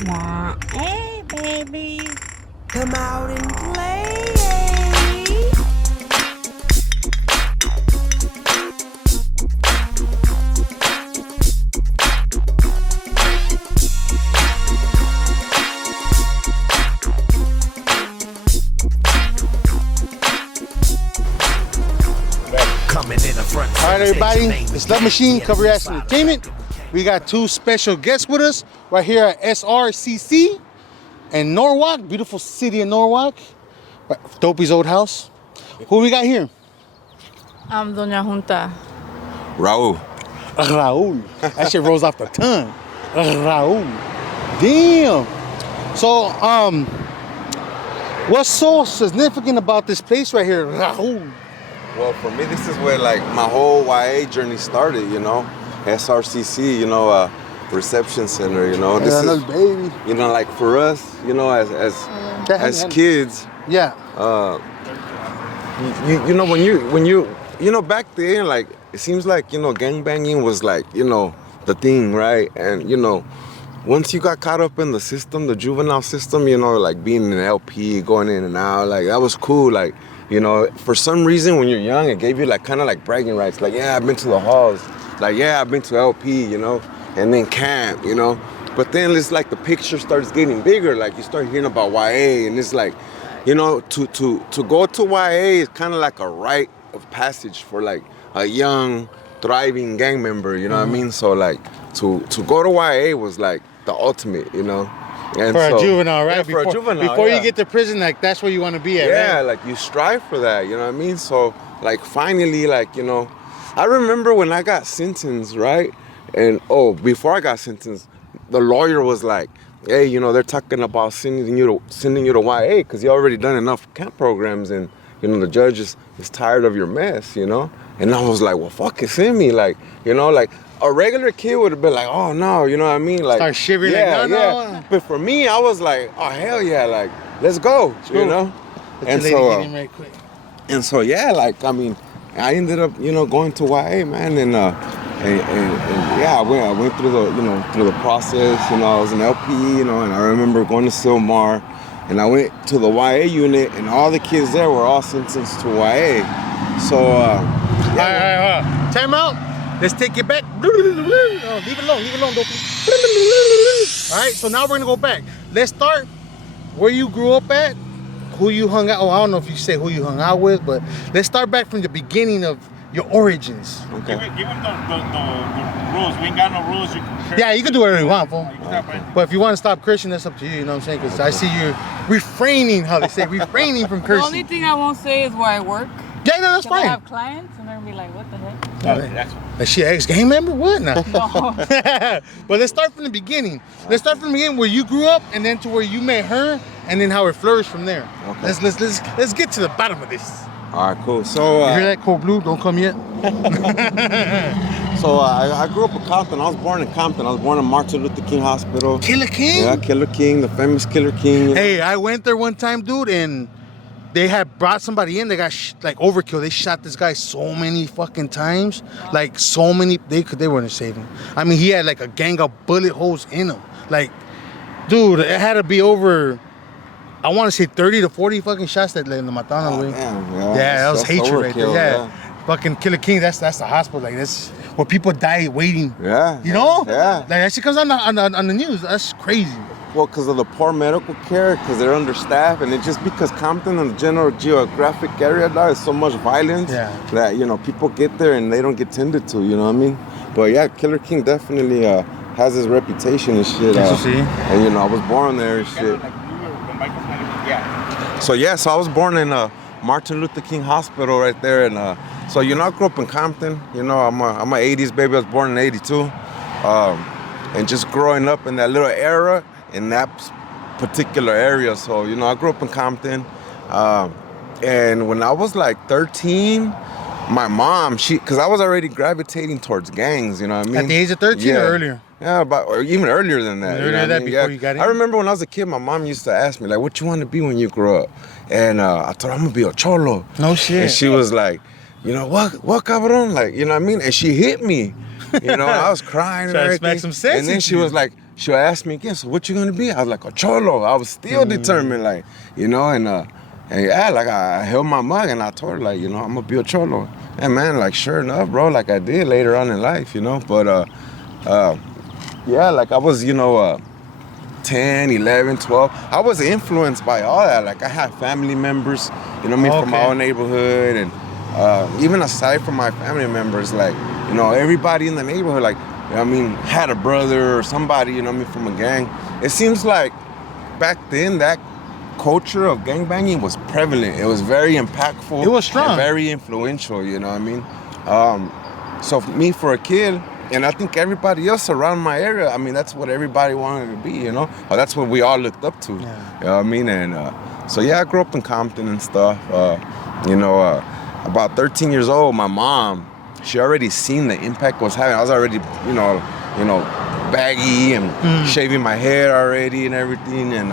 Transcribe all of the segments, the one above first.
Hey, baby. Come out and play. All right, everybody, it's Love Machine, Cover Your Ass Entertainment. We got two special guests with us right here at SRCC in Norwalk, beautiful city of Norwalk, Dopey's old house. Who we got here? I'm Doña Junta. Raul. Raul. That shit rolls off the tongue. Raul. Damn. So, what's so significant about this place right here, Raul? Well, for me, this is where like my whole YA journey started, you know. SRCC, you know, reception center, you know. This is, baby. you know, like for us, you know, as kids. Yeah. You know, when you know, back then, like it seems like, you know, gangbanging was like, you know, the thing, right? And you know, once you got caught up in the system, the juvenile system, you know, like being an LP, going in and out, like that was cool, like. You know, for some reason, when you're young, it gave you like kind of like bragging rights. Like, yeah, I've been to the halls. Like, yeah, I've been to LP, you know, and then camp, you know. But then it's like the picture starts getting bigger. Like you start hearing about YA, and it's like, you know, to go to YA is kind of like a rite of passage for like a young, thriving gang member. You know what I mean? So like to go to YA was like the ultimate, you know. And for a juvenile, right? Yeah, for a juvenile, before yeah. you get to prison, like that's where you want to be at, yeah, right? like you strive for that, you know what I mean? So like finally, like, you know, I remember when I got sentenced, right? And before I got sentenced, the lawyer was like, hey, you know, they're talking about sending you to YA because you already done enough camp programs, and you know the judge is tired of your mess, you know? And I was like, well, fuck it, send me, like, you know, like a regular kid would have been like, oh no, you know what I mean? Like start shivering, yeah, like, no. But for me, I was like, oh hell yeah, like let's go, you know? And so, right quick. And so yeah, like I mean, I ended up, you know, going to YA, man, and yeah, I went through the process, you know, I was an LP, you know, and I remember going to Silmar, and I went to the YA unit, and all the kids there were all sentenced to YA. So yeah. All right. Time out. Let's take it back. Oh, leave it alone, Dopey. All right, so now we're gonna go back. Let's start where you grew up at, who you hung out. Oh, I don't know if you say who you hung out with, but let's start back from the beginning of your origins. Okay. Give him the rules. We ain't got no rules. Yeah, you can do whatever you want, fool. Okay. But if you want to stop cursing, that's up to you. You know what I'm saying? Because I see you refraining, how they say, refraining from The cursing. only thing I won't say is where I work. Yeah, no, that's 'Cause I fine. have clients and they're gonna be like, what the heck? That's Is she an ex-gang member? What? Nah. No. But let's start from the beginning. Let's start from the beginning where you grew up, and then to where you met her, and then how it flourished from there. Okay. Let's get to the bottom of this. All right, cool. So You hear that, Cold Blue? Don't come yet. So I grew up in Compton. I was born in Compton. I was born in Martin Luther King Hospital. Killer King? Yeah, Killer King, the famous Killer King. You know? Hey, I went there one time, dude, and they had brought somebody in. They got like overkill. They shot this guy so many fucking times, like so many. They weren't saving. I mean, he had like a gang of bullet holes in him. Like, dude, it had to be over. I want to say 30 to 40 fucking shots that in the Matana way. Damn, Yeah, that was that's hatred right there. overkill, Yeah. Fucking Killer King. That's the hospital. Like that's where people die waiting. Yeah. You know? Yeah. Like that shit comes on the news. That's crazy. Well, because of the poor medical care, because they're understaffed, and it's just because Compton and the general geographic area, there is so much violence that, you know, people get there and they don't get tended to, you know what I mean? But yeah, Killer King definitely has his reputation and shit. And, you know, I was born there and shit. So yeah, so I was born in Martin Luther King Hospital right there, and so you know I grew up in Compton. You know I'm a 80s baby. I was born in '82, and just growing up in that little era in that particular area. So you know I grew up in Compton, and when I was like 13, my mom because I was already gravitating towards gangs. You know what I mean? At the age of 13 or earlier? Yeah, or even earlier than that. Earlier than that, before you got in? I remember when I was a kid, my mom used to ask me, like, what you want to be when you grow up? And I told her, I'm going to be a cholo. No shit. And she was like, you know, what cabron? Like, you know what I mean? And she hit me. You know, I was crying and Trying to everything. smack some sense And then into she you. was like, she'll ask me again, so what you gonna be? I was like, a cholo. I was still determined, like, you know, and yeah, like I held my mug and I told her, like, you know, I'm gonna be a cholo. And man, like, sure enough, bro, like I did later on in life, you know, but yeah, like I was, you know, 10, 11, 12. I was influenced by all that. Like I had family members, you know what I mean, from my own neighborhood. And even aside from my family members, like, you know, everybody in the neighborhood, like, you know what I mean, had a brother or somebody, you know what I mean, from a gang. It seems like back then that culture of gangbanging was prevalent. It was very impactful. It was strong. And very influential, you know what I mean? So for me, for a kid, and I think everybody else around my area, I mean, that's what everybody wanted to be, you know? Or that's what we all looked up to, you know what I mean? And so, yeah, I grew up in Compton and stuff. You know, about 13 years old, my mom, she already seen the impact it was having. I was already, you know, baggy and shaving my hair already and everything. And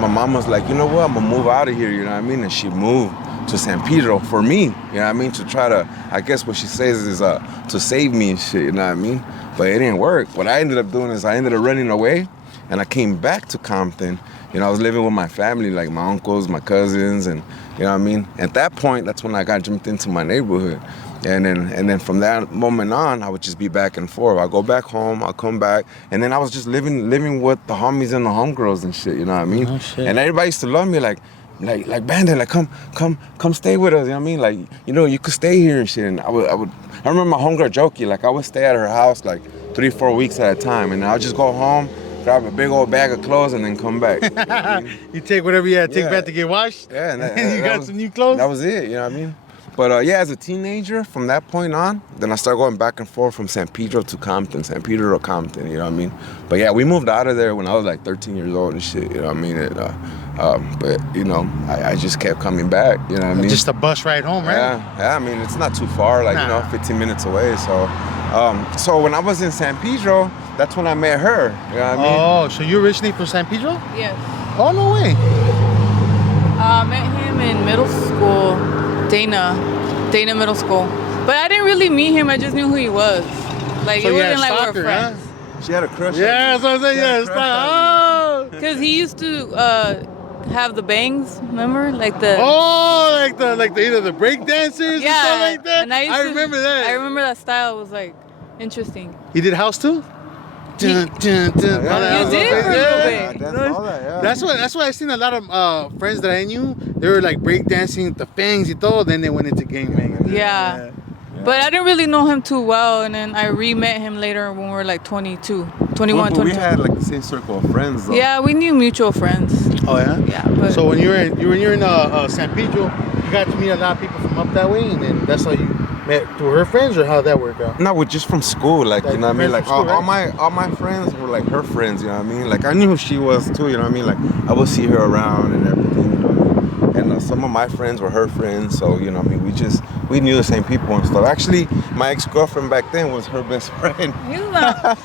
my mom was like, you know what, I'm gonna move out of here, you know what I mean? And she moved to San Pedro for me, you know what I mean? To try to, I guess what she says is to save me and shit, you know what I mean? But it didn't work. What I ended up doing is I ended up running away and I came back to Compton. You know, I was living with my family, like my uncles, my cousins, and you know what I mean? At that point, that's when I got jumped into my neighborhood. And then from that moment on, I would just be back and forth. I'll go back home, I'll come back, and then I was just living with the homies and the homegirls and shit, you know what I mean? Oh, shit. And everybody used to love me, like Bandit, like come stay with us, you know what I mean? Like, you know, you could stay here and shit. And I remember my homegirl Jokey, like I would stay at her house like 3-4 weeks at a time, and I'll just go home, grab a big old bag of clothes, and then come back. You know what I mean? You take whatever you had to take Yeah. back to get washed. Yeah, and You got some new clothes. That was it, you know what I mean? But yeah, as a teenager, from that point on, then I started going back and forth from San Pedro to Compton, San Pedro to Compton, you know what I mean? But yeah, we moved out of there when I was like 13 years old and shit, you know what I mean? And, but, you know, I just kept coming back, you know what I mean? Just a bus ride home, right? Yeah, I mean, it's not too far, like, you know, 15 minutes away, so. So when I was in San Pedro, that's when I met her, you know what I mean? Oh, so you originally from San Pedro? Yes. Oh, no way. I met him in middle school, Dana Middle School. But I didn't really meet him. I just knew who he was. Like, So it you had wasn't like we stalker, were friends. She had a crush. Yeah, that's what I'm saying. Yeah, it's like, oh. Because he used to have the bangs, remember? Like the... Oh, like the either the break dancers yeah. and stuff like that. And I remember that. I remember that style was like interesting. He did house too? Dun, dun, dun. You did for a little bit. That's all that, yeah. That's why I seen a lot of friends that I knew. They were like breakdancing with the fangs and all. Then they went into gangbanging. Yeah. But I didn't really know him too well, and then I re-met him later when we were like 22, 21, Well, but 22. we had like the same circle of friends, though. Yeah, we knew mutual friends. Oh yeah. Yeah, but So when you're in San Pedro, you got to meet a lot of people from up that way, and then that's how you met through her friends, or how did that work out? No, we're just from school, like, you know what I mean? Friends Like from school, all my friends were like her friends, you know what I mean? Like I knew who she was too, you know what I mean? Like I would see her around and everything, you know what I mean? And some of my friends were her friends, so you know what I mean? We knew the same people and stuff. Actually, my ex-girlfriend back then was her best friend.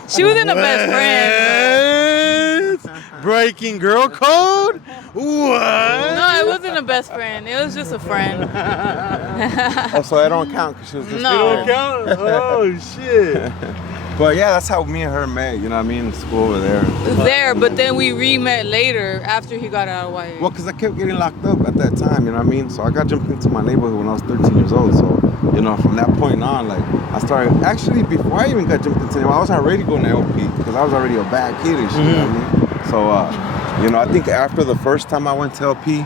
she wasn't a best friend. What? Breaking girl code? What? No, it wasn't a best friend. It was just a friend. Oh, so I don't count because she was just No. a Don't friend. count? Oh shit. But yeah, that's how me and her met, you know what I mean? In school over there. There, but then we re-met later after he got out of YA. Well, because I kept getting locked up at that time, you know what I mean? So I got jumped into my neighborhood when I was 13 years old. So, you know, from that point on, like, I started, actually, before I even got jumped into I was already going to LP because I was already a bad kid and shit, you know what I mean? So, you know, I think after the first time I went to LP,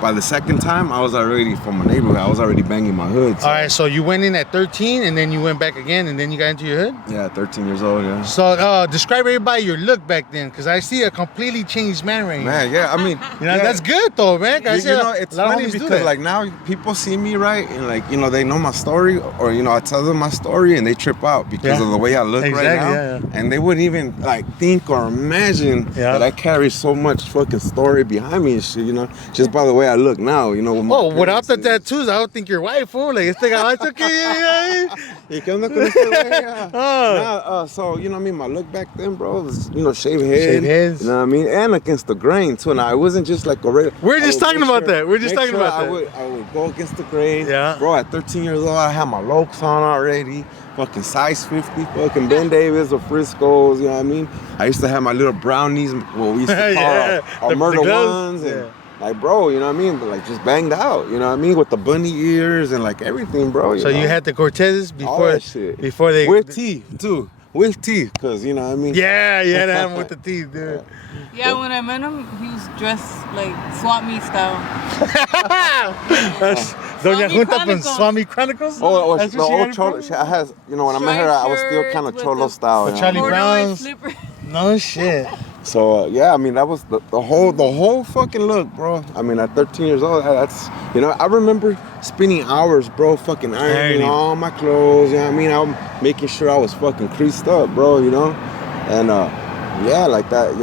by the second time, I was already from my neighborhood. I was already banging my hood. So. All right, so you went in at 13, and then you went back again, and then you got into your hood? Yeah, 13 years old, yeah. So describe everybody your look back then, because I see a completely changed man right now. Man, yeah, I mean, You know, yeah. that's good though, man. I You see know, a it's lot of funny homies do because that. like now people see me, right, and like, you know, they know my story, or you know, I tell them my story and they trip out because Yeah. of the way I look Exactly, right now, yeah, yeah. and they wouldn't even like think or imagine Yeah. that I carry so much fucking story behind me and shit, you know, just by the way I look now, you know. With my Oh, without the appearance. tattoos, I don't think you're white, fool. Like, este caballo que... ¿Y qué onda con este güey? Yeah. Oh. Nah, so, you know what I mean? My look back then, bro, was, you know, shave head. Shave heads. You know what I mean? And against the grain, too. Now, it wasn't just like a regular... We're just I would talking make about that. We're just make talking about that. I would go against the grain. Yeah. Bro, at 13 years old, I had my lokes on already. fucking size 50, fucking Ben Davis or Frisco's, you know what I mean? I used to have my little brownies, what we used to call Yeah. our The murder gloves. ones. And, Yeah. like, bro, you know what I mean? But like, just banged out, you know what I mean? With the bunny ears and like everything, bro. So know? you had the Cortezes all before that shit. before they with teeth, too. With teeth, because, you know what I mean? Yeah, you had to have them with the teeth, dude. Yeah, when I met him, he was dressed like swap meet style. That's Doña Swami Junta from Chronicles. Swami Chronicles. Oh, That's the what she old had cholo. from? I has, you know, when I met her, I was still kind of Striped cholo shirts with style. the you know? Charlie Corduroy Browns. slipper. No shit. So yeah, I mean that was the whole fucking look, bro. I mean at 13 years old, that's, you know, I remember spending hours, bro, fucking ironing Ironing. all my clothes. You know what I mean? I'm making sure I was fucking creased up, bro. You know, and yeah, like that.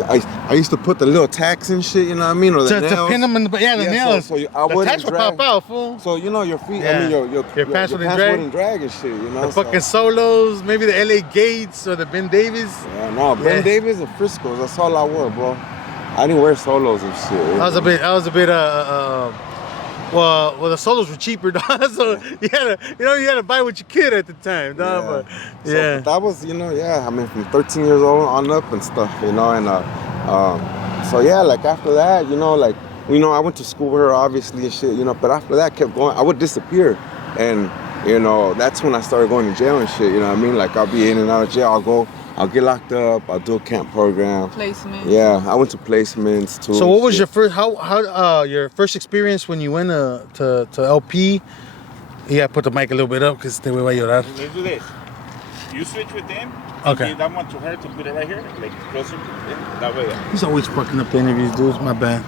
I used to put the little tacks and shit. You know what I mean? Or the To nails. pin them in the Yeah, nails. so I the wouldn't tags would drag. pop out, fool. So you know your feet. Yeah. I mean your pants wouldn't drag. and shit. You know. The fucking Solos, maybe the LA Gates or the Ben Davis. Yeah, no, Ben Yeah. Davis and Frisco's. That's all I wore, bro. I didn't wear Solos and shit. I was a bit well the Solos were cheaper, dog. So you had to buy what you could at the time, dog. But So, yeah. but that was, you know, yeah. I mean, from 13 years old on up and stuff, you know, and so yeah, like after that, you know, like, you know, I went to school with her, obviously and shit, you know. But after that, I kept going. I would disappear, and you know, that's when I started going to jail and shit. You know what I mean? Like I'll be in and out of jail. I'll get locked up. I'll do a camp program. Placement. Yeah, I went to placements too. So what and was shit. your first your first experience when you went to LP? Yeah, put the mic a little bit up because they will llorar. Let's do this. You switch with them. Okay. Give that one to her to put it right here, like closer. That way. He's always fucking up the interviews, dude. My bad.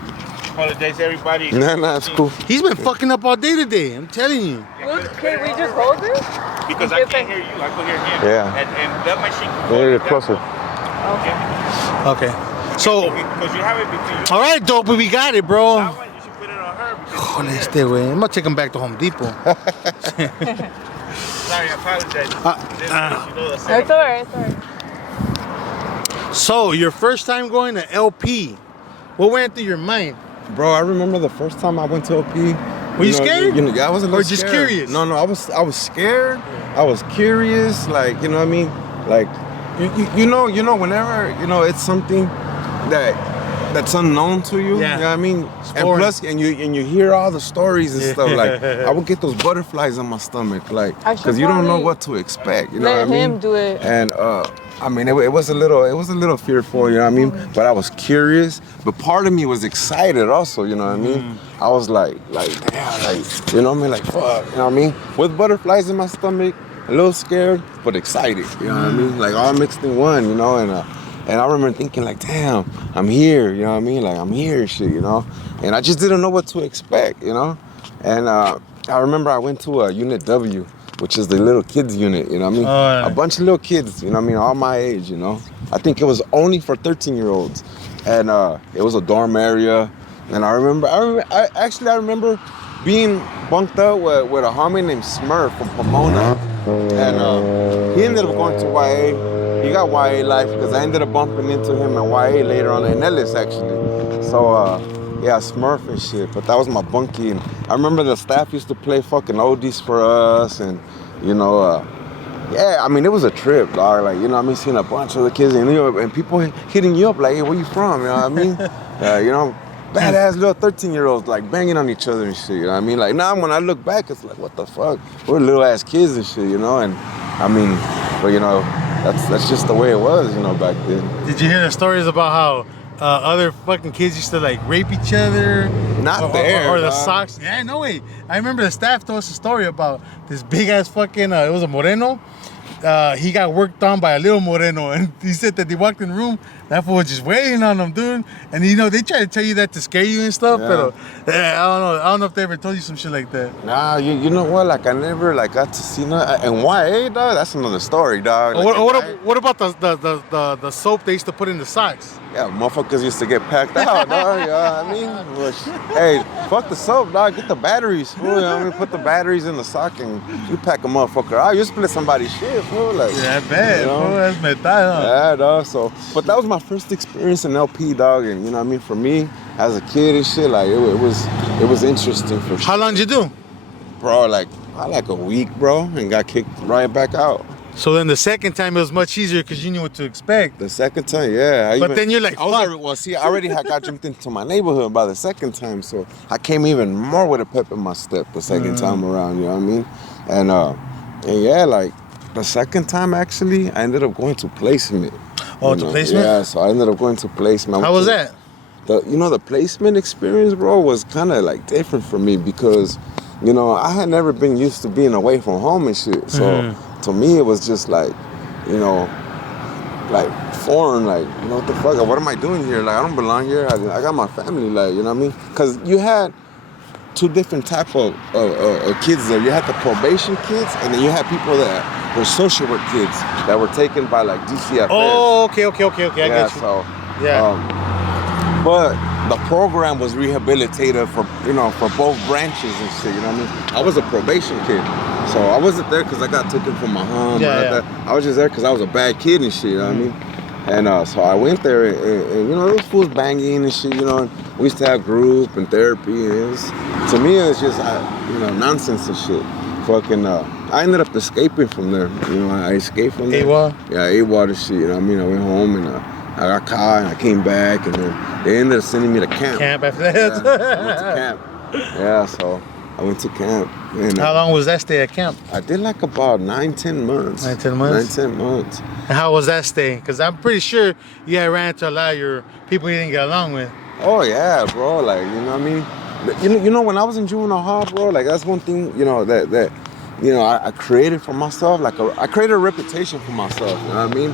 Apologize, everybody. Nah, it's cool. He's been fucking up all day today. I'm telling you. Can we just hold it? Because I can't hear you. I can hear him. Yeah. And that machine. Very closer. Okay. Okay. So, Because you have it between you. all right, dope, but we got it, bro. That one, you should put it on her. Because Joder, este güey. I'm gonna take him back to Home Depot. sorry, I apologize. This is, you know, the It's alright, it's alright. So, your first time going to LP, what went through your mind? Bro, I remember the first time I went to LP. Were you scared? Yeah, I was a little Or just scared. curious? No, I was scared. I was curious, like, you know what I mean? Like, you know, whenever, you know, it's something that's unknown to you. Yeah. You know what I mean? And foreign. plus, and you hear all the stories and stuff. Like, I would get those butterflies in my stomach, like, I should because you don't know probably what to expect. You know let what I mean? him do it. And I mean, it was a little fearful, you know what I mean? But I was curious. But part of me was excited also, you know what I mean? I was like, damn, like, you know what I mean? Like, fuck, you know what I mean? With butterflies in my stomach, a little scared, but excited, you know what I mean? Like all mixed in one, you know? And I remember thinking like, damn, I'm here, you know what I mean? Like I'm here, shit, you know? And I just didn't know what to expect, you know? And I remember I went to a Unit W, which is the little kids unit, you know what I mean? Oh, yeah. A bunch of little kids, you know what I mean? All my age, you know? I think it was only for 13-year-olds. And it was a dorm area. And I remember being bunked up with a homie named Smurf from Pomona. And he ended up going to YA. He got YA life because I ended up bumping into him at YA later on in Ellis, actually. So, yeah, Smurf and shit. But that was my bunkie. And I remember the staff used to play fucking oldies for us. And, you know, yeah, I mean, it was a trip, dog. Like, you know what I mean? Seeing a bunch of the kids and people hitting you up like, hey, where you from? You know what I mean? You know, badass little 13-year-olds like banging on each other and shit. You know what I mean? Like now when I look back, it's like, what the fuck? We're little ass kids and shit, you know? And I mean, but you know, that's just the way it was, you know, back then. Did you hear the stories about how other fucking kids used to like rape each other? Not or, there, or the dog. socks. Yeah, no way. I remember the staff told us a story about this big ass fucking. It was a Moreno. He got worked on by a little Moreno, and he said that they walked in the room, that fool was just waiting on them, dude. And you know they try to tell you that to scare you and stuff, Yeah. but I don't know if they ever told you some shit like that. Nah, you know what? Like I never like got to see no. And YA, dog. That's another story, dog. Like, What about the soap they used to put in the socks? Yeah, motherfuckers used to get packed out, dog. You know what I mean? But, hey, fuck the soap, dog. Get the batteries, fool. You know what I mean? Put the batteries in the sock and you pack a motherfucker out. You split somebody's shit, fool. Like, Yeah, bad. you know? Bro, that's metal, huh? Yeah, dog. So, but that was my first experience in LP, dog. And you know what I mean? For me, as a kid and shit, like it was interesting for sure. How long did you do? Bro, like a week, bro, and got kicked right back out. So then the second time it was much easier because you knew what to expect. The second time, yeah. But then you're like, I was fuck. already, well, see, I already had got jumped into my neighborhood by the second time, so I came even more with a pep in my step the second time around. You know what I mean? And yeah, like the second time actually, I ended up going to placement. Oh, you to know? placement? Yeah, so I ended up going to placement. How was that? The placement experience, bro, was kind of like different for me because, you know, I had never been used to being away from home and shit. So to me, it was just like, you know, like foreign, like, you know, what the fuck? What am I doing here? Like, I don't belong here. I got my family, like, you know what I mean? Because you had two different type of kids there. You had the probation kids, and then you had people that were social work kids that were taken by like DCFS. Oh, okay. I get you. So, Yeah. but the program was rehabilitative for, you know, for both branches and shit, you know what I mean? I was a probation kid, so I wasn't there because I got taken from my home. I was just there because I was a bad kid and shit, you know what I mean? And so I went there and you know, those fools banging and shit, you know, and we used to have group and therapy, and it was, to me, it was just, you know, nonsense and shit. Fucking, I ended up escaping from there, you know, I escaped from there. AWOL? Yeah, AWOL and shit, you know what I mean? I went home and I got caught and I came back, and then they ended up sending me to camp. Camp after that? Yeah, I went to camp. Yeah, so I went to camp. And How long was that stay at camp? I did like about 9-10 months. 9-10 months? 9-10 months. And how was that stay? Because I'm pretty sure you had ran into a lot of your people you didn't get along with. Oh yeah, bro. Like, you know what I mean? You know, when I was in juvenile hall, bro, like that's one thing, you know, that you know, I created for myself. Like I created a reputation for myself. You know what I mean?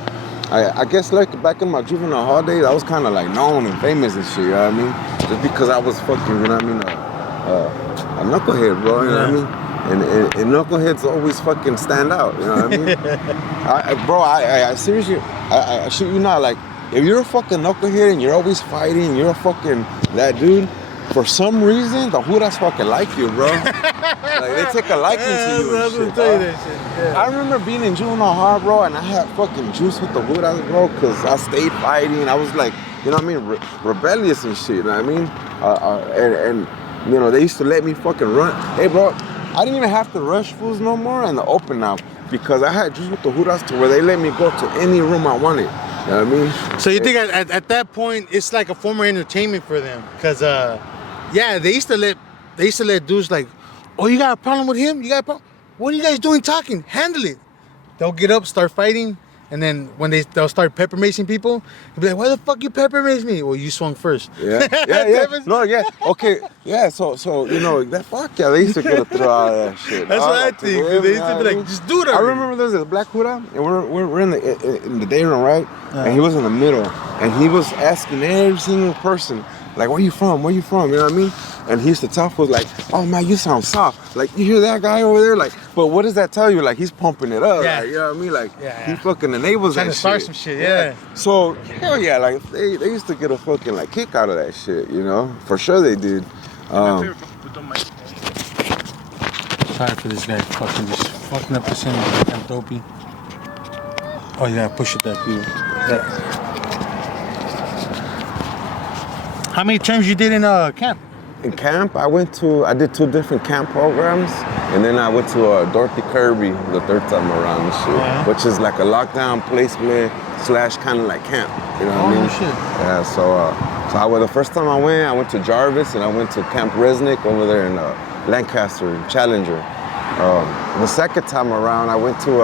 I guess like back in my juvenile hall days, I was kind of like known and famous and shit. You know what I mean? Just because I was fucking, you know what I mean? A knucklehead, bro. You know what I mean? And knuckleheads always fucking stand out. You know what I mean? I seriously, I shit you not, like, if you're a fucking knucklehead and you're always fighting, you're a fucking that dude, for some reason, the Hudas fucking like you, bro. Like, they take a liking to you and shit, bro. I remember being in juvenile hall, bro, and I had fucking juice with the Hudas, bro, because I stayed fighting. I was like, you know what I mean, rebellious and shit, you know what I mean? And you know, they used to let me fucking run. Hey, bro, I didn't even have to rush fools no more in the open now because I had juice with the Hudas to where they let me go to any room I wanted. You know what I mean? So you think at that point it's like a form of entertainment for them? Because yeah, they used to let dudes like, oh, you got a problem with him? You got a problem? What are you guys doing talking? Handle it. They'll get up, start fighting, and then when they'll start pepper macing people, they'll be like, why the fuck you pepper mace me? Well, you swung first. Yeah. No, yeah. Okay. Yeah. So you know that fuck yeah, they used to go through all that shit. That's what I think. They used to be like, just do it already. I remember there was a black Huda, and we're in the day room, right? And he was in the middle, and he was asking every single person, like, where you from? Where you from? You know what I mean? And he used to tell us like, oh man, you sound soft. Like, you hear that guy over there? Like, but what does that tell you? Like, he's pumping it up. Yeah. Like, you know what I mean? Like, he fucking enables trying that to start shit. some shit, yeah. So, hell yeah, like, they used to get a fucking, like, kick out of that shit, you know? For sure they did. Sorry for this guy fucking just fucking up the scene with that dopey. Oh, you gotta push it that view. Yeah. How many terms you did in camp? In camp, I did 2 different camp programs, and then I went to Dorothy Kirby the third time around and shit, which is like a lockdown placement / kind of like camp, you know what I mean? Shit. Yeah, so the first time I went to Jarvis, and I went to Camp Resnick over there in Lancaster, Challenger. The second time around, I went to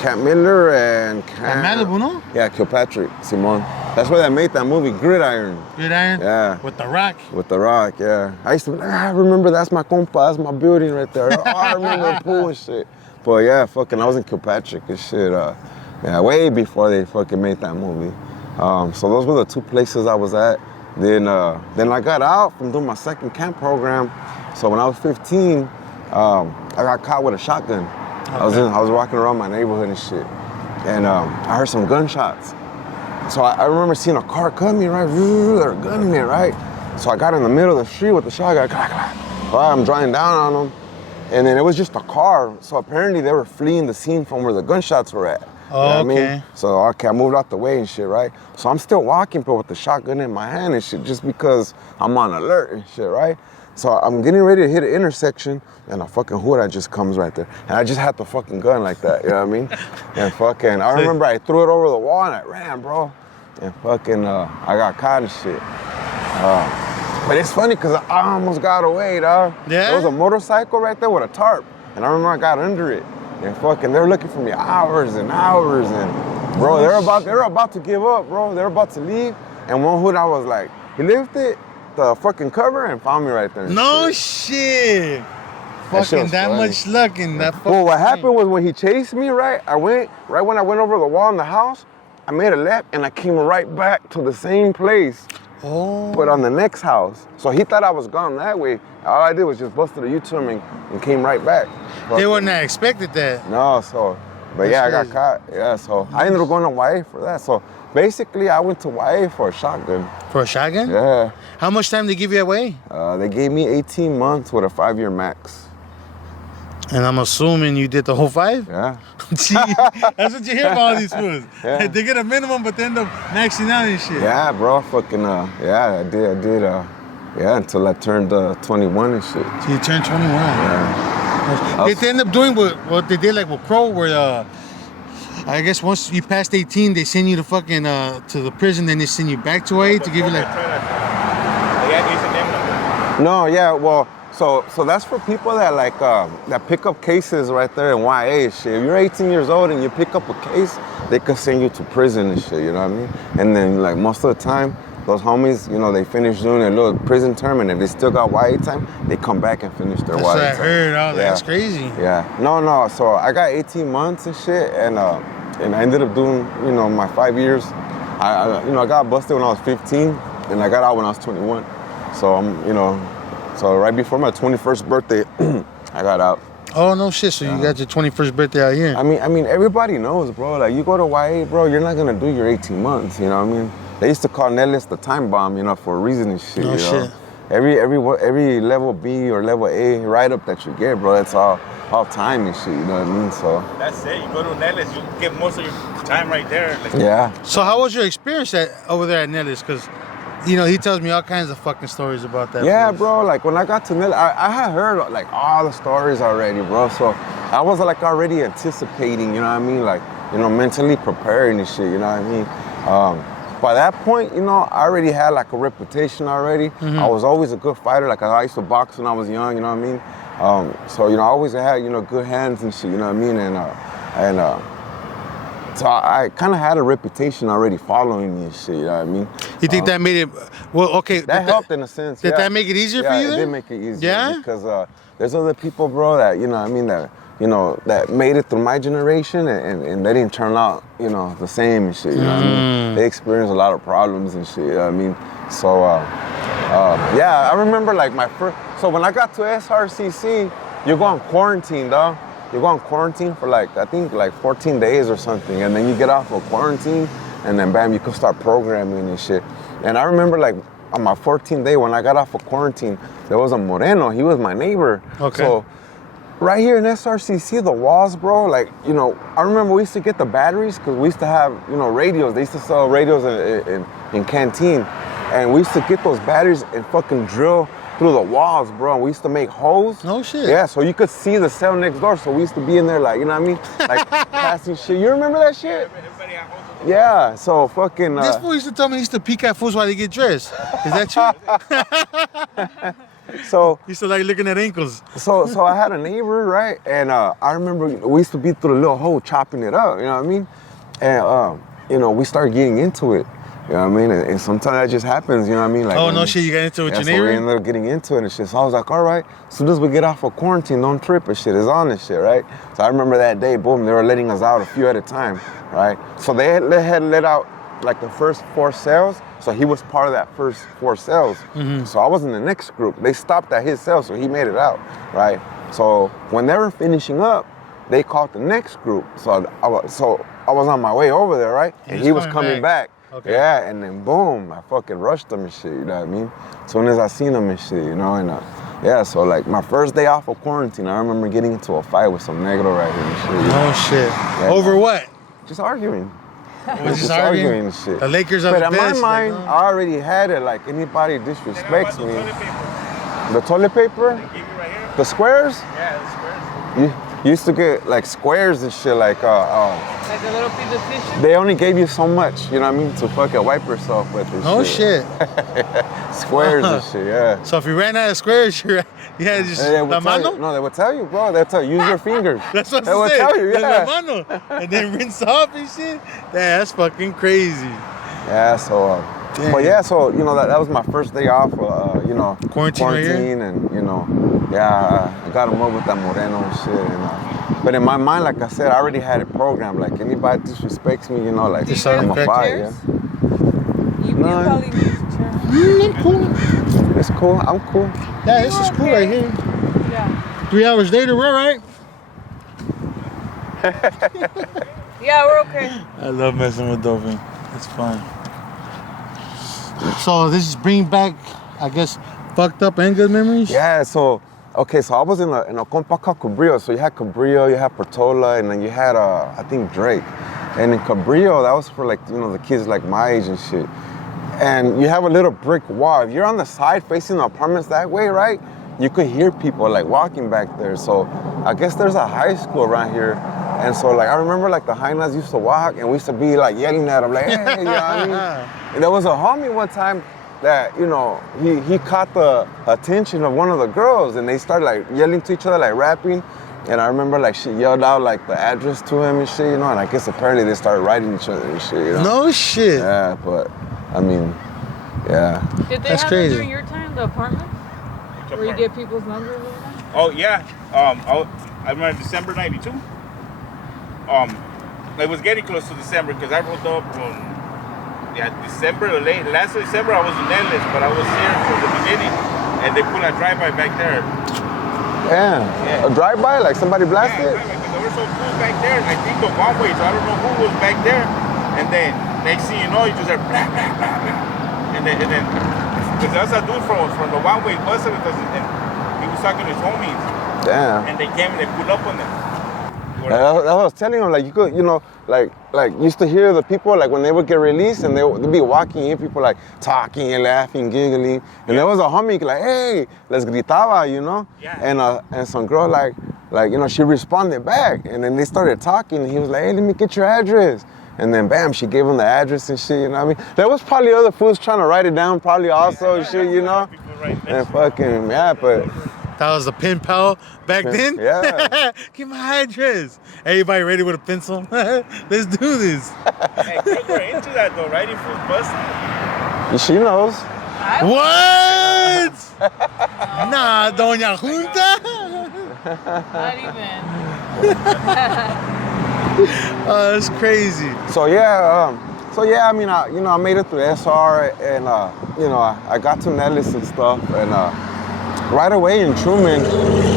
Camp Miller and Camp Malibu, no? Yeah, Kilpatrick, Simon. That's where they made that movie, Gridiron. Gridiron? Yeah. With The Rock? With The Rock, yeah. I used to be like, I remember that's my compa, that's my building right there. Oh, I remember the pool and shit. But yeah, fucking, I was in Kilpatrick and shit. Yeah, way before they fucking made that movie. So those were the 2 places I was at. Then I got out from doing my second camp program. So when I was 15, I got caught with a shotgun. Okay. I was walking around my neighborhood and shit, and I heard some gunshots. So I remember seeing a car coming, right? They were gunning it, right? So I got in the middle of the street with the shotgun. I'm driving down on them, and then it was just a car. So apparently they were fleeing the scene from where the gunshots were at. Oh, you know what okay. I mean? So I moved out the way and shit, right? So I'm still walking, but with the shotgun in my hand and shit, just because I'm on alert and shit, right? So I'm getting ready to hit an intersection, and a fucking hood just comes right there. And I just had the fucking gun like that, you know what I mean? And fucking, I remember I threw it over the wall and I ran, bro. And fucking, I got caught and shit. But it's funny because I almost got away, dog. Yeah? There was a motorcycle right there with a tarp. And I remember I got under it. And fucking, they were looking for me hours and hours. And bro, they were about to give up, bro. They were about to leave. And one hood, I was like, he lifted the fucking cover and found me right there. and No shit. shit. That shit Fucking was that funny. much luck in that fucking Well, what thing. happened was when he chased me, right when I went over the wall in the house, I made a left and I came right back to the same place, Oh. but on the next house. So he thought I was gone that way. All I did was just busted a U-turn and came right back. They wouldn't have expected that. No, so, but That's yeah, I got crazy. caught. Yeah, so I ended up going to YA for that. So basically, I went to YA for a shotgun. For a shotgun? Yeah. How much time they give you away? They gave me 18 months with a 5-year max. And I'm assuming you did the whole 5? Yeah. Gee, that's what you hear about all these fools. Yeah. They get a minimum, but they end up maxing out and shit. Yeah, bro, fucking, yeah, I did, yeah, until I turned 21 and shit. So you turned 21. Yeah. Did they end up doing what they did like with Crow, where I guess once you passed 18, they send you to fucking to the prison, then they send you back to A to give you like. No, yeah, well, so that's for people that like, that pick up cases right there in YA and shit. If you're 18 years old and you pick up a case, they can send you to prison and shit, you know what I mean? And then like most of the time, those homies, you know, they finish doing their little prison term, and if they still got YA time, they come back and finish their That's YA what I time. heard. I was like, Yeah. that's crazy. Yeah, no. So I got 18 months and shit, and I ended up doing, you know, my 5 years. I got busted when I was 15, and I got out when I was 21. So so right before my 21st birthday, I got out. Oh no shit! So you got your 21st birthday out here. I mean, everybody knows, bro. Like you go to YA, bro, you're not gonna do your 18 months. You know what I mean? They used to call Nellis the time bomb, you know, for a reason and shit. No you know? shit. Every level B or level A write up that you get, bro, that's all time and shit. You know what I mean? So That's it. You go to Nellis, you get most of your time right there. Like, yeah. So how was your experience over there at Nellis? Because, you know, he tells me all kinds of fucking stories about that. Yeah, place. bro. Like when I got to Nellis, I had heard like all the stories already, bro. So I was like already anticipating, you know what I mean? Like, you know, mentally preparing and shit, you know what I mean? By that point, you know, I already had like a reputation already. Mm-hmm. I was always a good fighter. Like I used to box when I was young, you know what I mean? So, you know, I always had, you know, good hands and shit, you know what I mean? So I kind of had a reputation already following me and shit, you know what I mean? You think that made it? Well, okay. That helped in a sense. Did yeah. that make it easier for you? Yeah, it then? did make it easier. Yeah? Because there's other people, bro, that, you know what I mean, that made it through my generation and they didn't turn out, you know, the same and shit, you know what I mean? They experienced a lot of problems and shit, you know what I mean? So, yeah, I remember like so when I got to SRCC, you go on quarantine, dog. You go on quarantine for like, I think like 14 days or something, and then you get off of quarantine, and then bam, you can start programming and shit. And I remember like on my 14th day when I got off of quarantine, there was a Moreno, he was my neighbor. Okay. So right here in SRCC, the walls, bro, like, you know, I remember we used to get the batteries because we used to have, you know, radios. They used to sell radios in canteen. And we used to get those batteries and fucking drill through the walls, bro. And we used to make holes. No shit. Yeah, so you could see the cell next door. So we used to be in there like, you know what I mean? Like passing shit. You remember that shit? everybody had holes. Yeah, so fucking... This fool used to tell me he used to peek at fools while they get dressed. Is that true? so... He used to like looking at ankles. So I had a neighbor, right? And I remember we used to be through the little hole chopping it up, you know what I mean? And, you know, we started getting into it, you know what I mean? And sometimes that just happens, you know what I mean? Like, Oh, no shit, you got into it with yeah, your so neighbor? we ended up getting into it and shit. So I was like, all right, as soon as we get off of quarantine, don't trip and shit. It's on and shit, right? So I remember that day, boom, they were letting us out a few at a time, right? So they had let out like the first 4 cells. So he was part of that first 4 cells. Mm-hmm. So I was in the next group. They stopped at his cell, so he made it out, right? So when they were finishing up, they called the next group. So I was on my way over there, right? And he was coming back. Okay. Yeah, and then boom, I fucking rushed him and shit, you know what I mean? As soon as I seen him and shit, you know, and yeah, so like my first day off of quarantine, I remember getting into a fight with some negro right here and shit. You know? Oh shit. Yeah. Over what? Just arguing. Was just arguing? and shit. The Lakers are But the in my best. mind, like, I already had it, like anybody disrespects me. The toilet paper? They give you right here. The squares? Yeah, the squares. You used to get like squares and shit, like Like a little piece of tissue. they only gave you so much, you know what I mean, to fucking wipe yourself with and Oh shit. Squares and shit, yeah. So if you ran out of squares, you had just They would la tell mano? you, no, they would tell you, bro. They'll tell you, use your fingers. That's what they I would said. tell you, La yeah. mano. And then rinse off and shit. That's fucking crazy. Yeah, so, but yeah, so, you know, that was my first day off, you know, Quarantine right here? and, you know, yeah, I got him up with that Moreno and shit. And, but in my mind, like I said, I already had it programmed. Like, anybody disrespects me, you know, like, Just I'm a infect fight, chairs? yeah. You No. probably need a chair. I'm cool. It's cool, I'm cool. Yeah, this is cool right here. Yeah. 3 hours later, we're all right. Yeah, we're okay. I love messing with Dolphin. It's fun. So this is bringing back, I guess, fucked up and good memories? Yeah, so, okay, so I was in a compa called Cabrillo. So you had Cabrillo, you had Portola, and then you had, I think, Drake. And in Cabrillo, that was for, like, you know, the kids like my age and shit. And you have a little brick wall. If you're on the side facing the apartments that way, right, you could hear people, like, walking back there. So I guess there's a high school around here. And so, like, I remember, like, the Hainas used to walk, and we used to be, like, yelling at them, like, hey, you know what I mean? And there was a homie one time that, you know, he caught the attention of one of the girls, and they started, like, yelling to each other, like, rapping. And I remember, like, she yelled out, like, the address to him and shit, you know, and I guess apparently they started writing each other and shit, you know? No shit. Yeah, but, I mean, yeah. Did they That's have crazy. it during your time, the apartment? Where you get people's numbers or whatever? Oh yeah. I remember December '92. It was getting close to December because I rolled up on December, last December I was in Ellis, but I was here from the beginning, and they put a drive-by back there. Yeah. A drive-by, like somebody blasted? Yeah, because there were some fools back there, and I think the one way, so I don't know who was back there. And then next thing you know, you just heard blah blah blah blah. And then because that's a dude from the one way bus, and he was talking to his homies, Damn. and they came and they pulled up on them. That's what I was telling him, like, you could, you know, like used to hear the people, like, when they would get released and they'd be walking in, people, like, talking and laughing, giggling. And there was a homie, like, hey, les gritaba, you know? Yeah. And some girl, like, you know, she responded back. And then they started talking, and he was like, hey, let me get your address. And then, bam, she gave him the address and shit, you know what I mean? There was probably other fools trying to write it down, probably also and shit, you know? And fucking, yeah, but... That was the pen pal back then? Yeah. Give my address. Everybody ready with a pencil? Let's do this. Hey, girls were into that though, right? If fools busting. She knows. What? Nah, Doña Junta? Not even. Oh, that's crazy. So yeah, I mean, I made it through SR, and you know, I got to Nellis and stuff, and right away in Truman,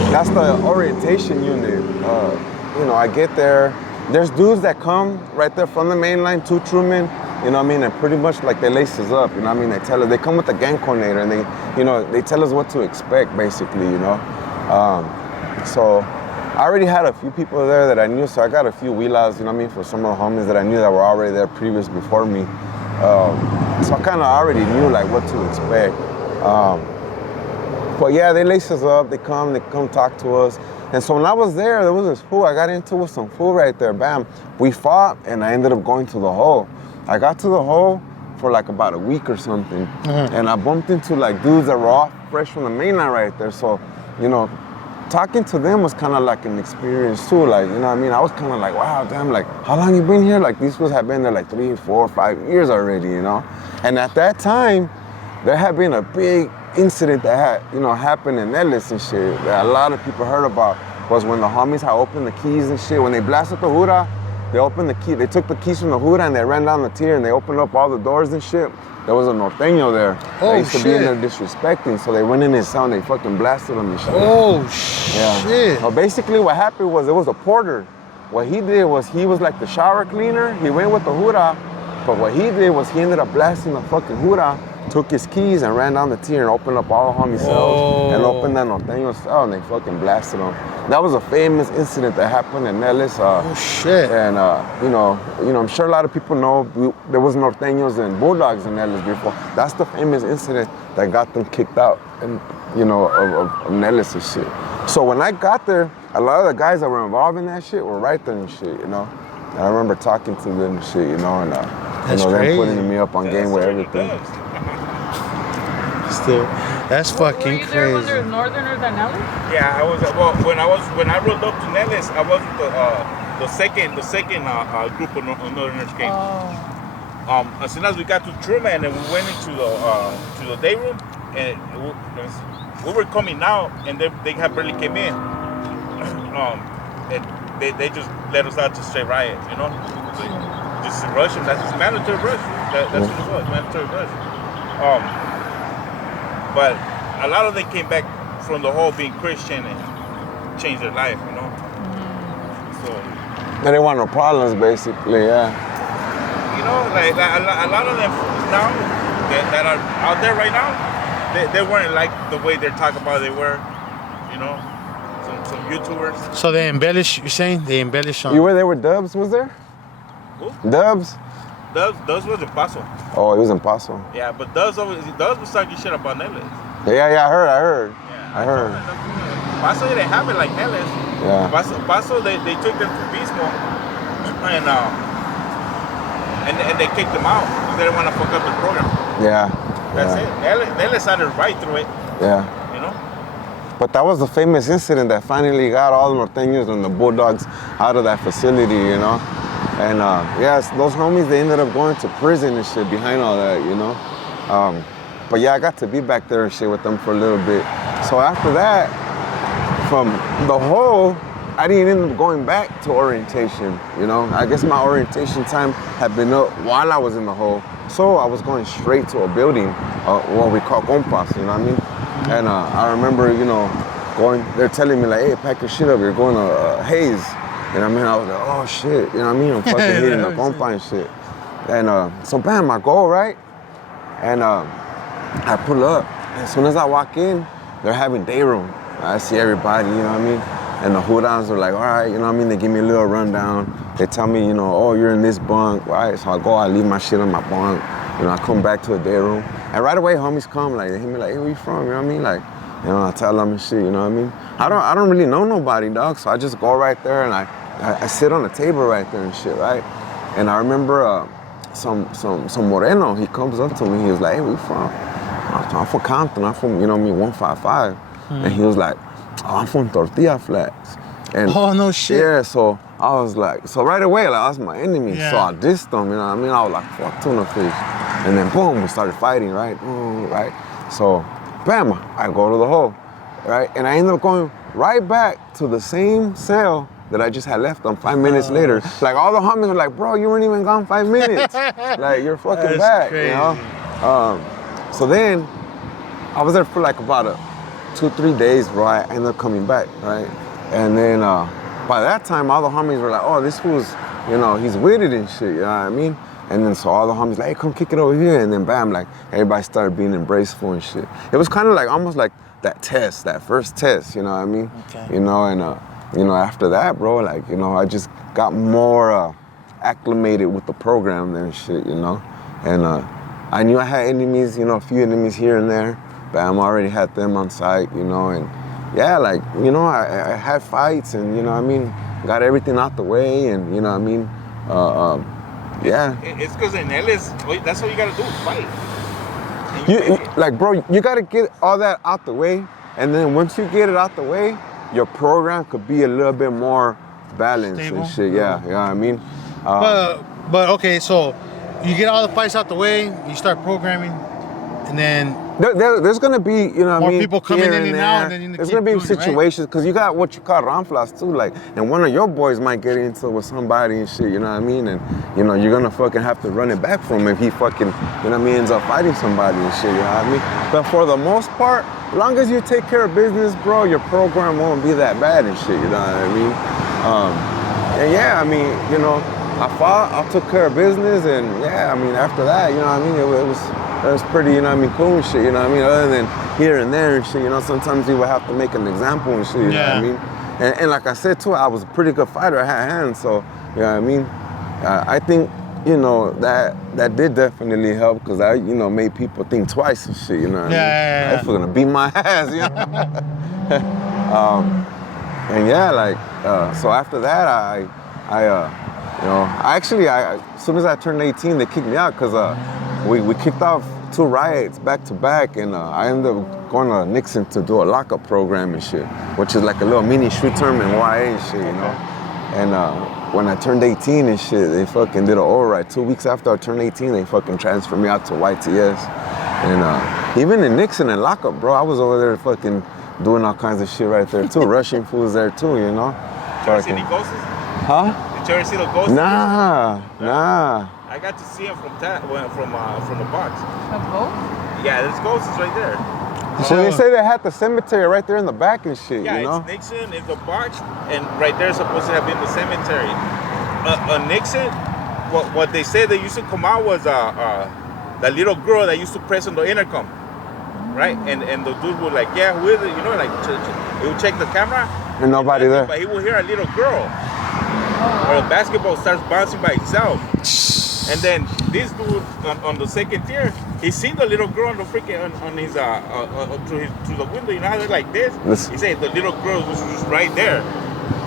that's the orientation unit. You know, I get there. There's dudes that come right there from the main line to Truman, you know what I mean, and pretty much like they lace us up, you know what I mean. They come with the gang coordinator, and they tell us what to expect, basically, you know. So I already had a few people there that I knew, so I got a few wheelas, you know what I mean, for some of the homies that I knew that were already there previous before me. So I kind of already knew like what to expect. But yeah, they lace us up, they come talk to us. And so when I was there was this fool I got into with some fool right there, bam. We fought, and I ended up going to the hole. I got to the hole for like about a week or something. And I bumped into like dudes that were all fresh from the main line right there. So, you know, talking to them was kind of like an experience too. Like, you know what I mean? I was kind of like, wow, damn, like, how long you been here? Like, these fools have been there like 3, 4, 5 years already, you know? And at that time, there had been a big incident that had, you know, happened in Ellis and shit that a lot of people heard about, was when the homies had opened the keys and shit. When they blasted the Hura, they opened the key, they took the keys from the Hura and they ran down the tier and they opened up all the doors and shit. There was a norteño there that used to be in there disrespecting, so they went in his cell and they fucking blasted him and shit. Oh, shit. Well, basically what happened was, it was a porter. What he did was, he was like the shower cleaner. He went with the Hura, but what he did was he ended up blasting the fucking Hura took his keys and ran down the tier and opened up all the homie cells and opened that norteño cell and they fucking blasted him. That was a famous incident that happened in Nellis. Oh shit. And you know, I'm sure a lot of people know there was norteños and bulldogs in Nellis before. That's the famous incident that got them kicked out, and you know, of Nellis and shit. So when I got there, a lot of the guys that were involved in that shit were right there and shit, you know. And I remember talking to them and shit, you know, and you know, them putting me up on game with everything. Still, that's fucking Were you there when crazy. there's Northerners at Nellis? Yeah, I was. Well, when I rolled up to Nellis, I was the second group of Northerners came. As soon as we got to Truman and we went into the day room, and we were coming out, and they had barely came in. And they just let us out to straight riot, you know. So just rush them. That's just mandatory rush. That's what it was, mandatory rush. But a lot of them came back from the whole being Christian and changed their life, you know. So They didn't want no problems, basically, yeah. you know, like a lot of them now that are out there right now, they weren't like the way they're talking about they were, you know. Some YouTubers. So they embellish. You're saying they embellish on. You were there with Dubs, was there? Who? Dubs? Dubs was in Paso. Oh, he was in Paso. Yeah, but Dubs was talking shit about Nellis. Yeah, I heard. Yeah, I heard. Paso didn't have it like Nellis. Yeah. Paso they took them to Bismo and they kicked them out because they didn't want to fuck up the program. Yeah. That's yeah. it. Nellis had it right through it. Yeah. You know. But that was the famous incident that finally got all the Norteños and the Bulldogs out of that facility, you know? And yes, those homies, they ended up going to prison and shit behind all that, you know? But yeah, I got to be back there and shit with them for a little bit. So after that, from the hole, I didn't end up going back to orientation, you know? I guess my orientation time had been up while I was in the hole. So I was going straight to a building, what we call compas, you know what I mean? And I remember, you know, they're telling me like, hey, pack your shit up, you're going to Hayes. You know what I mean? I was like, oh shit, you know what I mean? I'm fucking hitting the compa and shit. And so bam, I go, right? And I pull up. As soon as I walk in, they're having day room. I see everybody, you know what I mean? And the hoodans are like, all right, you know what I mean? They give me a little rundown. They tell me, you know, oh, you're in this bunk, right? So I go, I leave my shit on my bunk. You know, I come back to the day room. And right away, homies come, like, they hit me like, hey, where you from? You know what I mean? Like, you know, I tell them and shit, you know what I mean? I don't really know nobody, dog. So I just go right there and I sit on the table right there and shit, right? And I remember some Moreno, he comes up to me, he was like, hey, where you from? I'm from Compton, I'm from, you know what I mean, 155. And he was like, oh, I'm from Tortilla Flats. And oh, no shit. Yeah, so I was like, so right away, like, that's my enemy. Yeah. So I dissed him, you know what I mean? I was like, fuck tuna fish. And then boom, we started fighting, right? Right? So, bam, I go to the hole, right? And I ended up going right back to the same cell that I just had left them 5 minutes later. Like, all the homies were like, bro, you weren't even gone 5 minutes. Like, you're fucking That's back, crazy. you know? So then, I was there for like about 2-3 days, bro. I ended up coming back, right? And then, by that time, all the homies were like, oh, this fool's, you know, he's with it and shit, you know what I mean? And then so all the homies like, hey, come kick it over here. And then bam, like everybody started being embraceful and shit. It was kind of like almost like that test, that first test, you know what I mean? Okay. You know, and you know, after that, bro, like, you know, I just got more acclimated with the program and shit, you know? And I knew I had enemies, you know, a few enemies here and there. Bam, I already had them on site, you know, and yeah, like, you know, I had fights and, you know what I mean, got everything out the way and, you know what I mean? Yeah. It's because in Ellis, that's all you gotta do, fight. Like, bro, you gotta get all that out the way, and then once you get it out the way, your program could be a little bit more balanced Stable. and shit. Yeah, you know what I mean? But okay, so you get all the fights out the way, you start programming, and then There's gonna be, you know what I more mean? people coming here in and out, there. and then you there's keep gonna be doing it, right? situations, because you got what you call ramflas too, like, and one of your boys might get into it with somebody and shit, you know what I mean? And, you know, you're gonna fucking have to run it back from him if he fucking, you know what I mean, ends up fighting somebody and shit, you know what I mean? But for the most part, as long as you take care of business, bro, your program won't be that bad and shit, you know what I mean? And yeah, I mean, you know, I fought, I took care of business, and yeah, I mean, after that, you know what I mean, it was pretty, you know what I mean, cool and shit, you know what I mean, other than here and there and shit, you know, sometimes you would have to make an example and shit, you know what I mean? And like I said too, I was a pretty good fighter, I had hands, so, you know what I mean? I think, you know, that did definitely help, because I, you know, made people think twice and shit, you know what I mean? They're gonna beat my ass, you know? And yeah, like, so after that, you know, as soon as I turned 18, they kicked me out, because we kicked off 2 riots back to back, and I ended up going to Nixon to do a lockup program and shit, which is like a little mini shoot term in YA and shit, you know? And when I turned 18 and shit, they fucking did an override. 2 weeks after I turned 18, they fucking transferred me out to YTS. And even in Nixon and lockup, bro, I was over there fucking doing all kinds of shit right there too. Rushing fools there too, you know? Did you ever see any ghosts? Huh? Did you ever see the ghosts? Nah. I got to see him from the box. A ghost? Yeah, there's ghosts right there. So they say they had the cemetery right there in the back and shit, Yeah, you know? it's Nixon, it's a box, and right there is supposed to have been the cemetery. Nixon, what they said they used to come out was that little girl that used to press on the intercom, right? And the dude would like, yeah, who is it? You know, like, he would check the camera. And nobody there. But he would hear a little girl. Or a basketball starts bouncing by itself. And then this dude on the second tier, he seen the little girl on the freaking on his through the window. You know how they're like this? He said the little girl was just right there.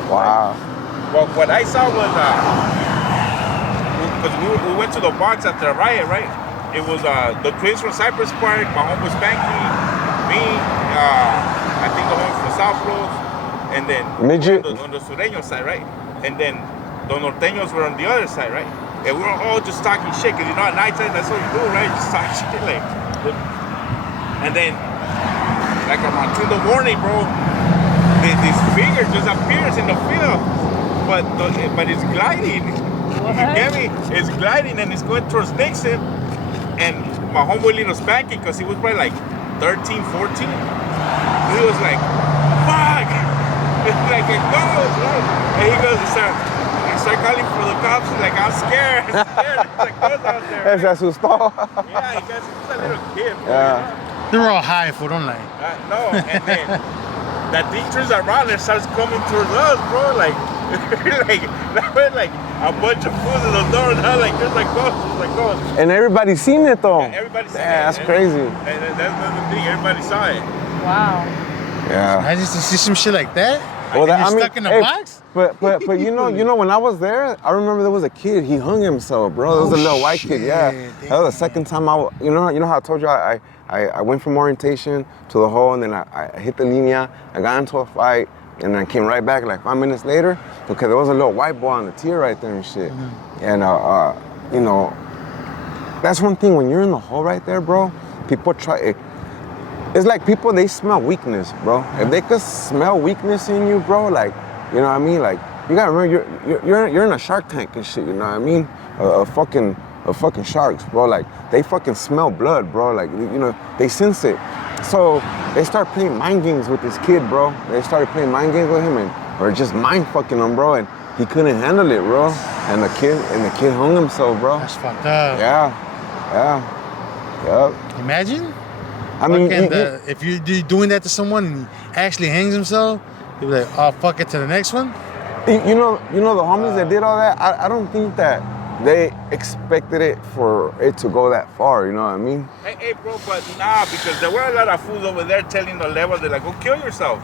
Wow. Well, what I saw was because we went to the box after a riot, right? It was the twins from Cypress Park, my homeboy Spanky, me, I think the homie from South Rose, and then Midget on the Sureño side, right? And then the Norteños were on the other side, right? And we were all just talking shit, because you know at nighttime that's what you do, right? Just talk shit, like. And then, like around 2 in the morning, bro, this figure just appears in the field, but it's gliding. What? You get me? It's gliding and it's going towards Nixon. And my homeboy little Spanky, because he was probably like 13, 14, he was like, fuck! It's like it goes, right? And he goes, start calling for the cops. He's like, I'm scared. It's like goes out there. Se asustó. Yeah, he was a little kid, bro. Yeah. They were all high, fool, don't lie. No, and then that thing turns around and starts coming towards us, bro. Like, that was like a bunch of fools in the door, and I like, there's like ghosts, And everybody's seen it though. Yeah, everybody's seen it. That's crazy. And that's the thing, everybody saw it. Wow. Yeah. I just to see some shit like that. Well, And you're stuck in a box? But you know when I was there, I remember there was a kid. He hung himself, bro. There was a little white kid. Yeah, that was the second time you know how I told you I went from orientation to the hole, and then I hit the linea. I got into a fight, and then I came right back like 5 minutes later because there was a little white boy on the tier right there and shit. Mm-hmm. And you know, that's one thing when you're in the hole right there, bro. People try. It's like people, they smell weakness, bro. If they could smell weakness in you, bro, like, you know what I mean? Like, you gotta remember, you're in a Shark Tank and shit, you know what I mean? A fucking sharks, bro. Like, they fucking smell blood, bro. Like, you know, they sense it. So they start playing mind games with this kid, bro. They started playing mind games with him, or just mind fucking him, bro. And he couldn't handle it, bro. And the kid hung himself, bro. That's fucked up. Yeah. Imagine? I mean, if you're doing that to someone and he actually hangs himself, you'll be like, oh, fuck it to the next one? You know the homies that did all that, I don't think that they expected it for it to go that far, you know what I mean? Hey, bro, but nah, because there were a lot of fools over there telling the level, they're like, go kill yourself.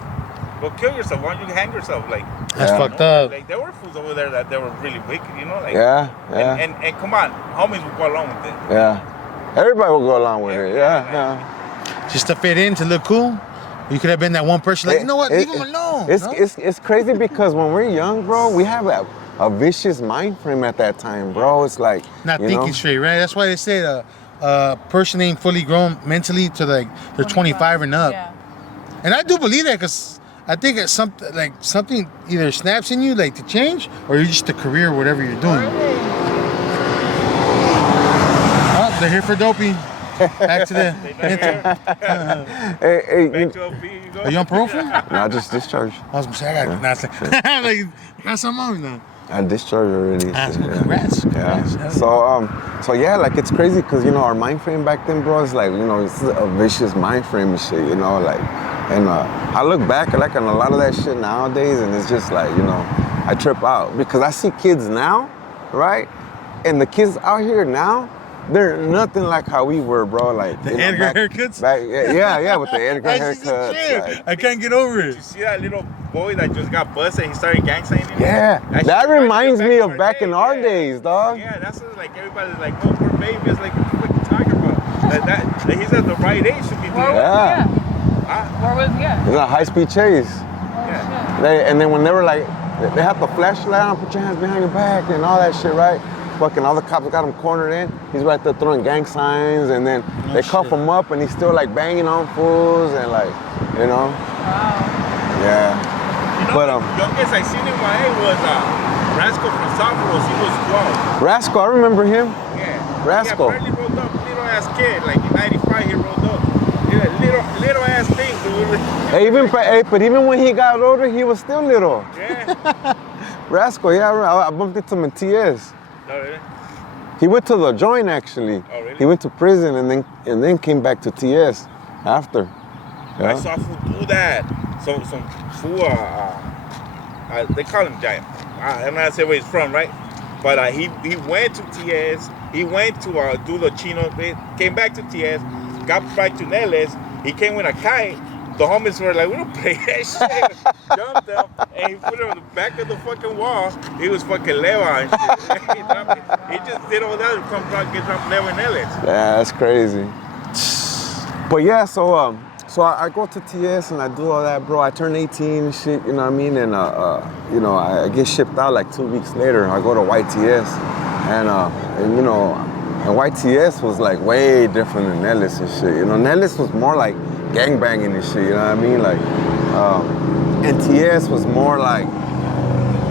Go kill yourself. Why don't you hang yourself? Like, that's fucked up. Like, there were fools over there that they were really wicked, you know? Like, yeah. And come on, homies will go along with it. Yeah. Everybody will go along with it. Yeah. Just to fit in, to look cool. You could have been that one person like, you know what, leave him alone. It's crazy because when we're young, bro, we have a vicious mind frame at that time, bro. It's like not thinking straight, right? That's why they say a person ain't fully grown mentally to like they're 25 and up. Yeah. And I do believe that because I think it's something either snaps in you like to change, or you're just a career, whatever you're doing. Oh, they're here for Dopey. Back to the Hey, are you on parole for? No, just discharged. I was gonna say I got nothing. I got something on me now. I discharged already. Ah, so, yeah. congrats. Yeah. So yeah, like it's crazy because our mind frame back then, bro, is like it's a vicious mind frame and shit, like, and I look back like on a lot of that shit nowadays, and it's just like I trip out because I see kids now, right, and the kids out here now. They're nothing like how we were, bro. Like The Edgar haircuts? Yeah, with the Edgar That's just a haircuts. trip. Like, I can't get over You it. see that little boy that just got busted and he started gang signing? yeah, that shit reminds me of back day, in our yeah. days, dog. Yeah, that's what, like everybody's like, oh, poor baby. It's like, what are you talking about? That he's at the right age to be doing Where was that. he at? Huh? Where was he at? It's a high-speed chase. Yeah. And then when they were like, they have the flashlight on, put your hands behind your back and all that shit, right? Fucking all the cops got him cornered in. He's right there throwing gang signs, and then they cuff him up, and he's still like banging on fools and like, Wow. yeah. But The youngest I seen in YA was Rascal from South Rose. He was 12. Rascal, I remember him. Yeah. Rascal. He had barely rolled up, little ass kid. Like in '95, he rolled up. Yeah, little ass thing, dude. But even when he got older, he was still little. Yeah. Rascal, yeah, I bumped into him in TS. Oh, really? He went to the joint actually. Oh, really? He went to prison and then came back to TS after. I Yeah. saw fool do that. Some fool, they call him Giant. I'm not saying where he's from, right? But he went to TS. He went to do the Chino bit. Came back to TS. Got back to Neles. He came with a kite. The homies were like, we don't play that shit. Jumped him and he put him on the back of the fucking wall. He was fucking Leva and shit. He just did all that and come back get dropped Leva and Neles. Yeah, that's crazy. But yeah, so I go to TS and I do all that, bro. I turn 18 and shit, you know what I mean? And I get shipped out like 2 weeks later. I go to YTS, and YTS was like way different than Nellis and shit. Nellis was more like gangbanging and shit. You know what I mean? Like, and TS was more like,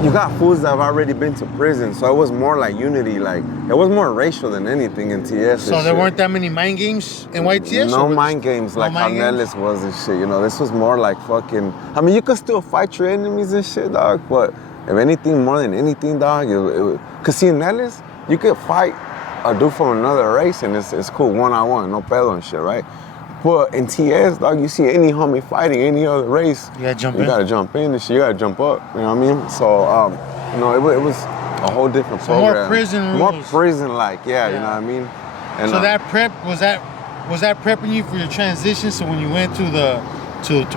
you got fools that have already been to prison, so it was more like unity. Like, it was more racial than anything in TS. So there weren't that many mind games in YTS? No mind games like how Nellis was and shit. This was more like fucking. I mean, you could still fight your enemies and shit, dog. But if anything, more than anything, dog, cause see, in Nellis, you could fight a dude from another race and it's cool, one-on-one, no pedo and shit, right? But in TS, dog, you see any homie fighting any other race, You gotta jump in. You gotta jump in and shit. You gotta jump up. You know what I mean? So, it was a whole different So more program. prison More rules. prison-like, yeah. You know what I mean? And, So that prep was that prepping you for your transition? So when you went to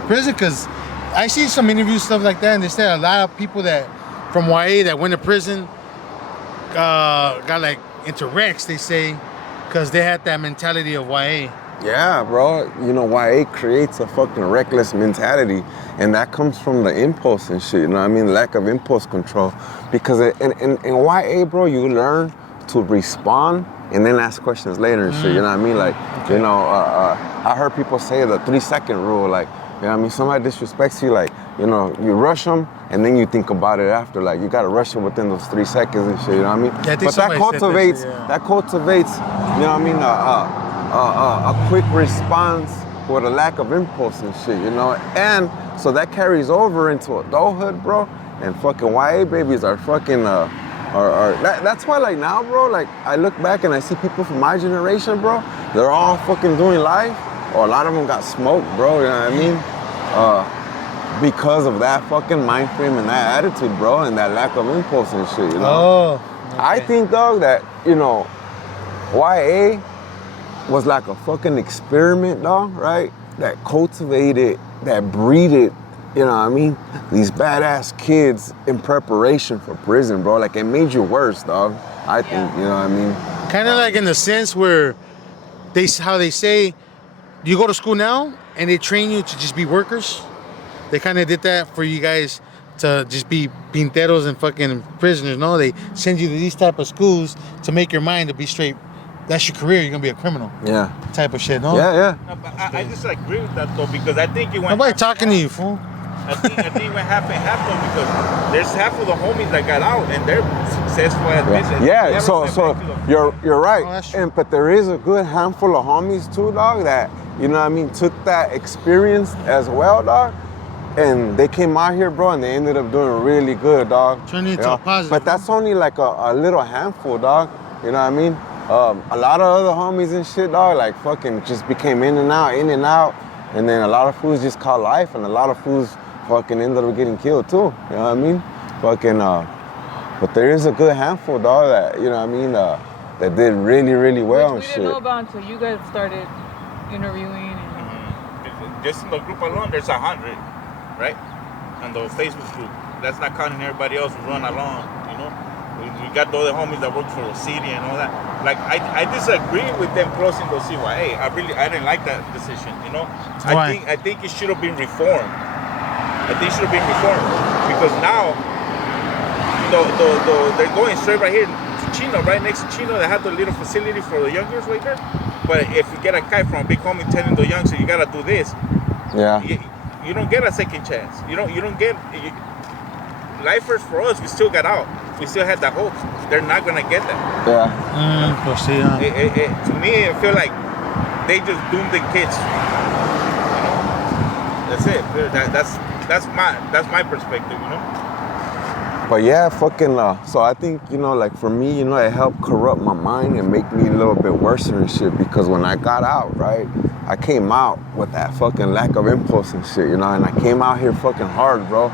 prison, because I see some interviews stuff like that, and they say a lot of people that from YA that went to prison got like into wrecks. They say because they had that mentality of YA. Yeah, bro. YA creates a fucking reckless mentality, and that comes from the impulse and shit. You know what I mean? Lack of impulse control. Because in YA, bro, you learn to respond and then ask questions later and shit. You know what I mean? Like, I heard people say the 3-second rule. Like, you know what I mean? Somebody disrespects you, like, you rush them and then you think about it after. Like, you gotta rush them within those 3 seconds and shit. You know what I mean? Yeah, I think but somebody said that cultivates, you know what I mean? A quick response with a lack of impulse and shit, and so that carries over into adulthood, bro. And fucking YA babies are fucking that's why, like, now, bro, like, I look back and I see people from my generation, bro, they're all fucking doing life, or a lot of them got smoked, bro. You know what I mean? Because of that fucking mind frame and that attitude, bro, and that lack of impulse and shit. Oh, okay. I think, dog, that YA was like a fucking experiment, dog, right? That cultivated, that breeded, you know what I mean? These badass kids in preparation for prison, bro. Like, it made you worse, dog. I think, you know what I mean? Kind of like in the sense where how they say, you go to school now and they train you to just be workers. They kind of did that for you guys to just be pinteros and fucking prisoners. No, they send you to these type of schools to make your mind to be straight. That's your career. You're gonna be a criminal. Yeah. Type of shit. No. Yeah. No, but I just agree with that though, because I think it went. Nobody talking to you, fool. I think it went half and half though, because there's half of the homies that got out and they're successful at business. Yeah. So you're right. Oh, that's true. But there is a good handful of homies too, dog, that, you know what I mean, took that experience as well, dog. and they came out here, bro, and they ended up doing really good, dog. Turning into You know? a positive, But that's only like a little handful, dog. You know what I mean? A lot of other homies and shit, dog, like fucking just became in and out. And then a lot of fools just caught life, and a lot of fools fucking ended up getting killed too. You know what I mean? Fucking, but there is a good handful, dog, that, you know what I mean, that did really, really well Which and we shit. didn't know about until you guys started interviewing. Just in the group alone, there's 100, right? On the Facebook group. That's not counting everybody else who run along, you know? We got the other homies that work for the city and all that. Like, I disagree with them closing the CYA. I didn't like that decision, you know? Why? I think it should have been reformed. Because now, they're going straight right here to Chino, right next to Chino. They have the little facility for the youngers right there. But if you get a guy from a big homie telling the youngsters, you gotta do this, Yeah. you don't get a second chance. You don't get lifers for us. We still got out. We still had that hope. They're not gonna get that. Yeah. Pues sí, ah. To me, I feel like they just doomed the kids. You know, that's it. That's my perspective. You know. But yeah, fucking, so I think, you know, like for me, you know, it helped corrupt my mind and make me a little bit worse and shit, because when I got out, right, I came out with that fucking lack of impulse and shit, you know, and I came out here fucking hard, bro.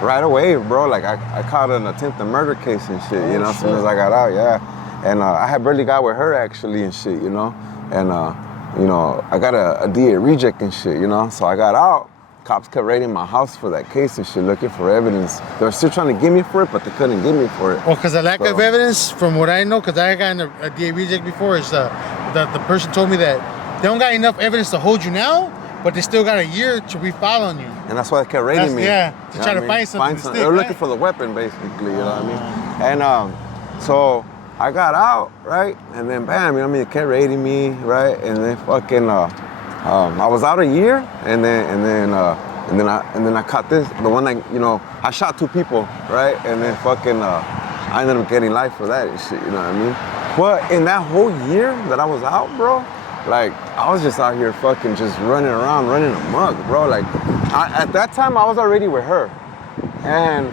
Right away, bro, like I caught an attempted murder case and shit, you know, as soon as I got out, yeah. And I had barely got with her actually and shit, you know, and, you know, I got a DA reject and shit, you know, so I got out. Cops kept raiding my house for that case and shit, looking for evidence. They were still trying to get me for it, but they couldn't get me for it. Well, because the lack So- of evidence, from what I know, because I got in a DA reject before, is the person told me that they don't got enough evidence to hold you now, but they still got a year to refile on you. And that's why they kept raiding That's- me. yeah, to You know try what to I find mean? something to They stick, were looking right? for the weapon, basically, you know what I mean? And so I got out, right? And then bam, you know what I mean? They kept raiding me, right? And then fucking, I was out a year, and then I caught this, the one that, you know, I shot 2 people, right? And then fucking, I ended up getting life for that and shit, you know what I mean? But in that whole year that I was out, bro, like, I was just out here fucking just running around, running amok, bro. Like, at that time, I was already with her. And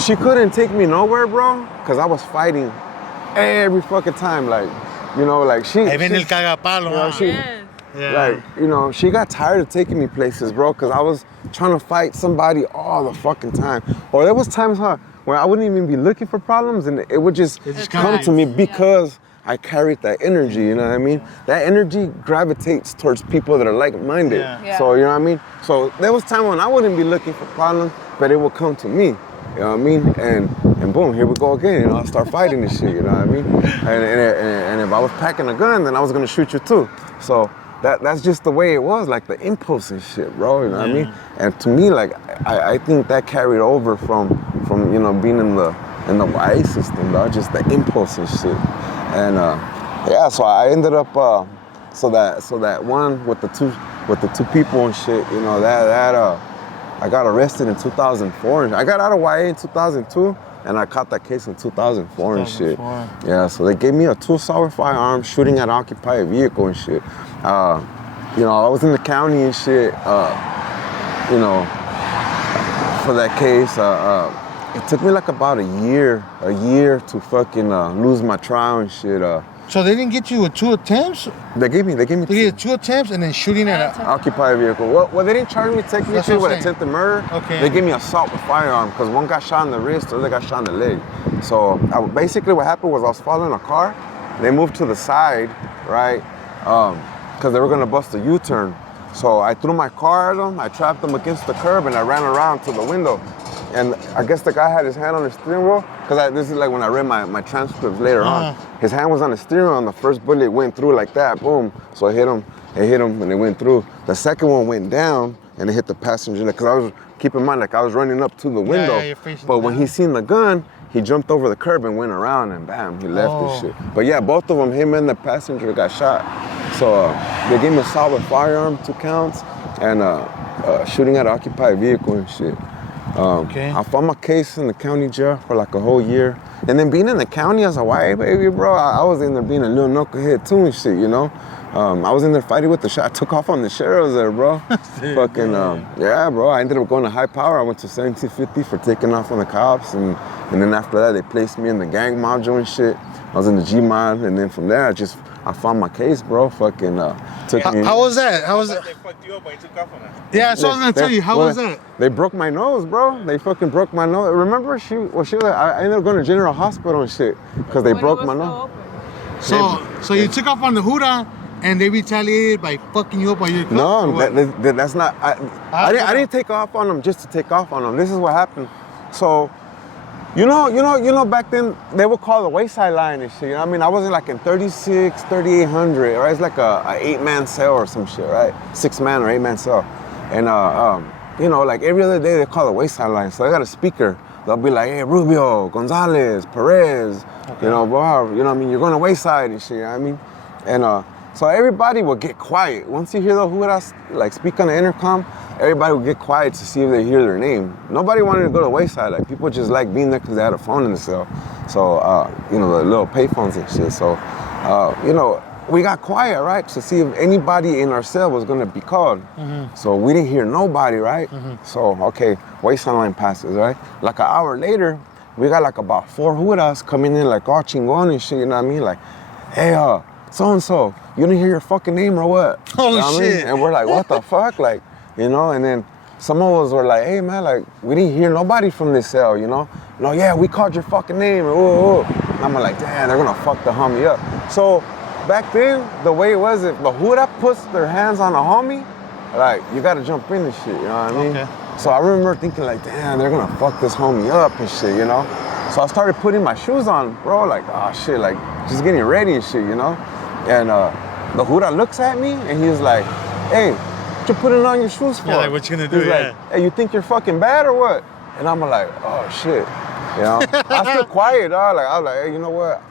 she couldn't take me nowhere, bro, because I was fighting every fucking time. Like, you know, like Ahí viene el cagapalo, you know, ah. she- Yes. Yeah. like, you know, she got tired of taking me places, bro, because I was trying to fight somebody all the fucking time. Or there was times, where I wouldn't even be looking for problems, and it would just just come come to me because I carried that energy, you know what I mean? That energy gravitates towards people that are like-minded. Yeah. Yeah. So, you know what I mean? So there was time when I wouldn't be looking for problems, but it would come to me. You know what I mean? And boom, here we go again. You know, I start fighting this shit. You know what I mean? And if I was packing a gun, then I was gonna shoot you too. So that's just the way it was, like the impulse and shit, bro. You know what I mean? And to me, like I think that carried over from you know being in the YA system, dog. Just the impulse and shit. And yeah, so I ended up so that one with the two people and shit. You know that. I got arrested in 2004. And I got out of YA in 2002, and I caught that case in 2004 and shit. 2004. Yeah, so they gave me a 2-solid firearm, shooting at occupied vehicle and shit. You know, I was in the county and shit. You know, for that case, it took me like about a year to fucking lose my trial and shit. So they didn't get you with 2 attempts? They gave me They two. get 2 attempts and then shooting at a... Occupied vehicle. Well, they didn't charge me That's technically what I'm with saying. attempted murder. Okay. They gave me assault with firearm because one got shot in the wrist, the other got shot in the leg. So basically what happened was I was following a car. They moved to the side, right? Because they were going to bust a U-turn. So I threw my car at them, I trapped them against the curb, and I ran around to the window. And I guess the guy had his hand on the steering wheel, because this is like when I read my transcripts later on. His hand was on the steering wheel, and the first bullet went through like that, boom. So it hit him, and it went through. The second one went down, and it hit the passenger, because I was, keep in mind, like I was running up to the window. you're facing But when down. he seen the gun, he jumped over the curb and went around, and bam, he left this shit. But yeah, both of them, him and the passenger, got shot. So they gave me assault with firearm, 2 counts, and shooting at an occupied vehicle and shit. Okay. I fought my case in the county jail for like a whole year. And then being in the county as a white baby, bro, I was in there being a little knucklehead too and shit, you know? I was in there fighting with the sheriff. I took off on the sheriffs there, bro. Fucking, yeah, bro. I ended up going to high power. I went to 1750 for taking off on the cops. And then after that, they placed me in the gang module and shit. I was in the G mod. And then from there, I found my case, bro. Fucking, took me. How was that? How was They it? fucked you up when you took off on that. Yeah, so I was gonna tell you. How was that? They broke my nose, bro. They fucking broke my nose. Remember, I ended up going to General Hospital and shit because they broke my nose. So you took off on the Huda, and they retaliated by fucking you up while you're cooked, or No, what? that's not. I didn't take off on them just to take off on them. This is what happened. So, you know, back then they would call the wayside line and shit. You know what I mean? I wasn't like in 36, 3800, right? It's like a 8-man cell or some shit, right? 6-man or 8-man cell. And you know, like every other day they call the wayside line. So I got a speaker. They'll be like, hey, Rubio, Gonzalez, Perez, you know, bro, you know what I mean? You're going to wayside and shit, you know what I mean? And so everybody would get quiet. Once you hear the Hudas like speak on the intercom, everybody would get quiet to see if they hear their name. Nobody wanted to go to wayside. Like people just like being there because they had a phone in the cell. So, you know, the little pay phones and shit. So, you know, we got quiet, right? To see if anybody in our cell was gonna be called. So we didn't hear nobody, right? So, okay, wayside line passes, right? Like an hour later, we got like about 4 Hudas coming in like all chingon and shit, you know what I mean? Like, hey, so-and-so, you didn't hear your fucking name or what? Oh, You know what I mean? shit. And we're like, what the fuck? Like, you know, and then some of us were like, hey man, like, we didn't hear nobody from this cell, you know? No, yeah, we called your fucking name, and whoa. And I'm like, damn, they're gonna fuck the homie up. So back then, the way it was, if the Huda puts their hands on a homie, like, you gotta jump in and shit, you know what I mean? Okay. So I remember thinking like, damn, they're gonna fuck this homie up and shit, you know? So I started putting my shoes on, bro, like, oh shit, like, just getting ready and shit, you know? And the Huda looks at me and he's like, hey, what you putting on your shoes for? Yeah, like, what you gonna do, He's yeah. like, hey, you think you're fucking bad or what? And I'm like, oh shit, you know? I still quiet, dog. Like, I was like, hey, you know what?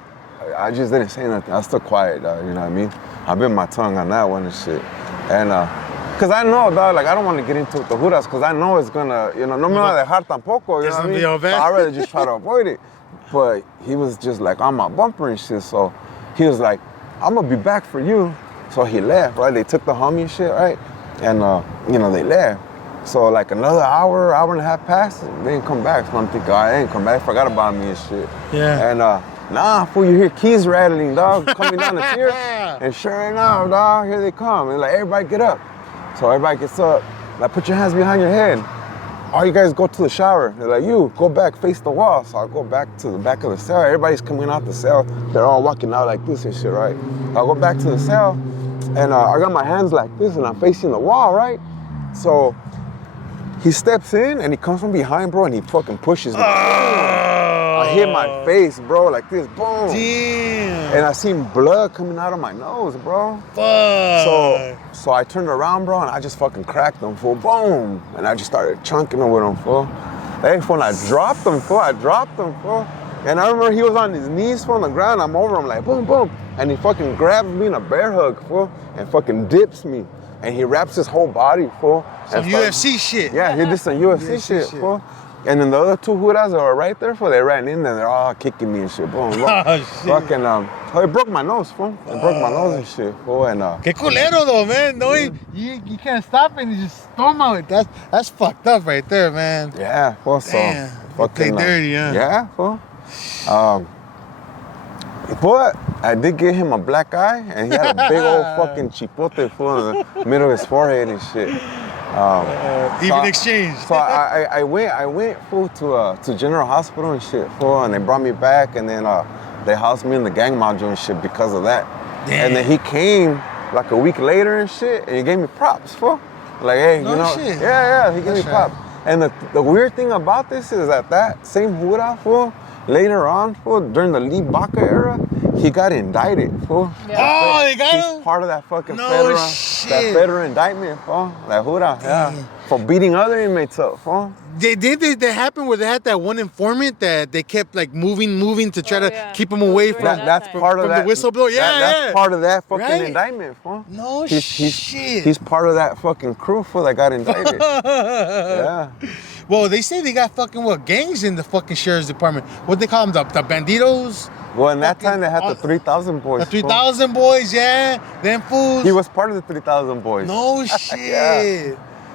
I just didn't say nothing. I still quiet, dog, you know what I mean? I bit my tongue on that one and shit. And, cause I know, dog, like I don't want to get into the Hudas cause I know it's gonna, you know, no me va a dejar tampoco, you know It's what I gonna mean? be all bad. So I'd rather just try to avoid it. But he was just like on my bumper and shit, so he was like, I'm gonna be back for you. So he left, right? They took the homie and shit, right? And, you know, they left. So like another hour and a half passed, they didn't come back. So I'm thinking, oh, they didn't come back, they forgot about me and shit. Yeah. And nah, fool, you hear keys rattling, dog, coming down the stairs. And sure enough, dog, here they come. And like, everybody get up. So everybody gets up. Like, put your hands behind your head. All you guys go to the shower. They're like, you, go back, face the wall. So I go back to the back of the cell. Everybody's coming out the cell. They're all walking out like this and shit, right? I go back to the cell, and I got my hands like this, and I'm facing the wall, right? So he steps in, and he comes from behind, bro, and he fucking pushes me. I hit my face, bro, like this, boom. Damn. And I seen blood coming out of my nose, bro. Fuck. So I turned around, bro, and I just fucking cracked him, fool. Boom. And I just started chunking him with him, fool. Hey, fool, and I dropped him, fool. fool. And I remember he was on his knees, fool, on the ground. I'm over him like, boom, boom. And he fucking grabs me in a bear hug, fool, and fucking dips me. And he wraps his whole body, fool. Some and started- UFC shit. Yeah, he did some UFC shit, fool. And then the other 2 Hudas that were right there, fool, they ran in there. They're all kicking me and shit, boom, boom. Oh, shit. Fucking, it broke my nose, fool. It broke my nose and shit, fool. And, Que culero though, man. No, you can't stop it. You just toma it. That's fucked up right there, man. yeah, fool, so. Damn, you play dirty, huh? Yeah, fool. But I did give him a black eye, and he had a big old fucking chipote, fool, in the middle of his forehead and shit. Even exchange. So I went fool to General Hospital and shit, fool, and they brought me back, and then they housed me in the gang module and shit because of that. Damn. And then he came like a week later and shit, and he gave me props, fool. Like, hey, No you know, shit. yeah, he gave me That's props. And the weird thing about this is that same Huda, fool, later on, fool, during the Lee Baca era, he got indicted, fool. Oh, they got He's him? part of that fucking No federal, shit. that federal indictment, fool. That Huda, yeah. For beating other inmates up, fool. They happened where they had that one informant that they kept like moving to try to yeah. keep him away from. That's part of from that. the whistleblower. Yeah, that's yeah. part of that fucking Right? indictment, fool. No He's- shit. He's part of that fucking crew, fool, that got indicted. Yeah. Well, they say they got fucking gangs in the fucking sheriff's department. What they call them, the banditos? Well, in that Fucking time they had the all- 3,000 boys. The 3,000 boys, yeah. Them fools. He was part of the 3,000 boys. No shit. Yeah.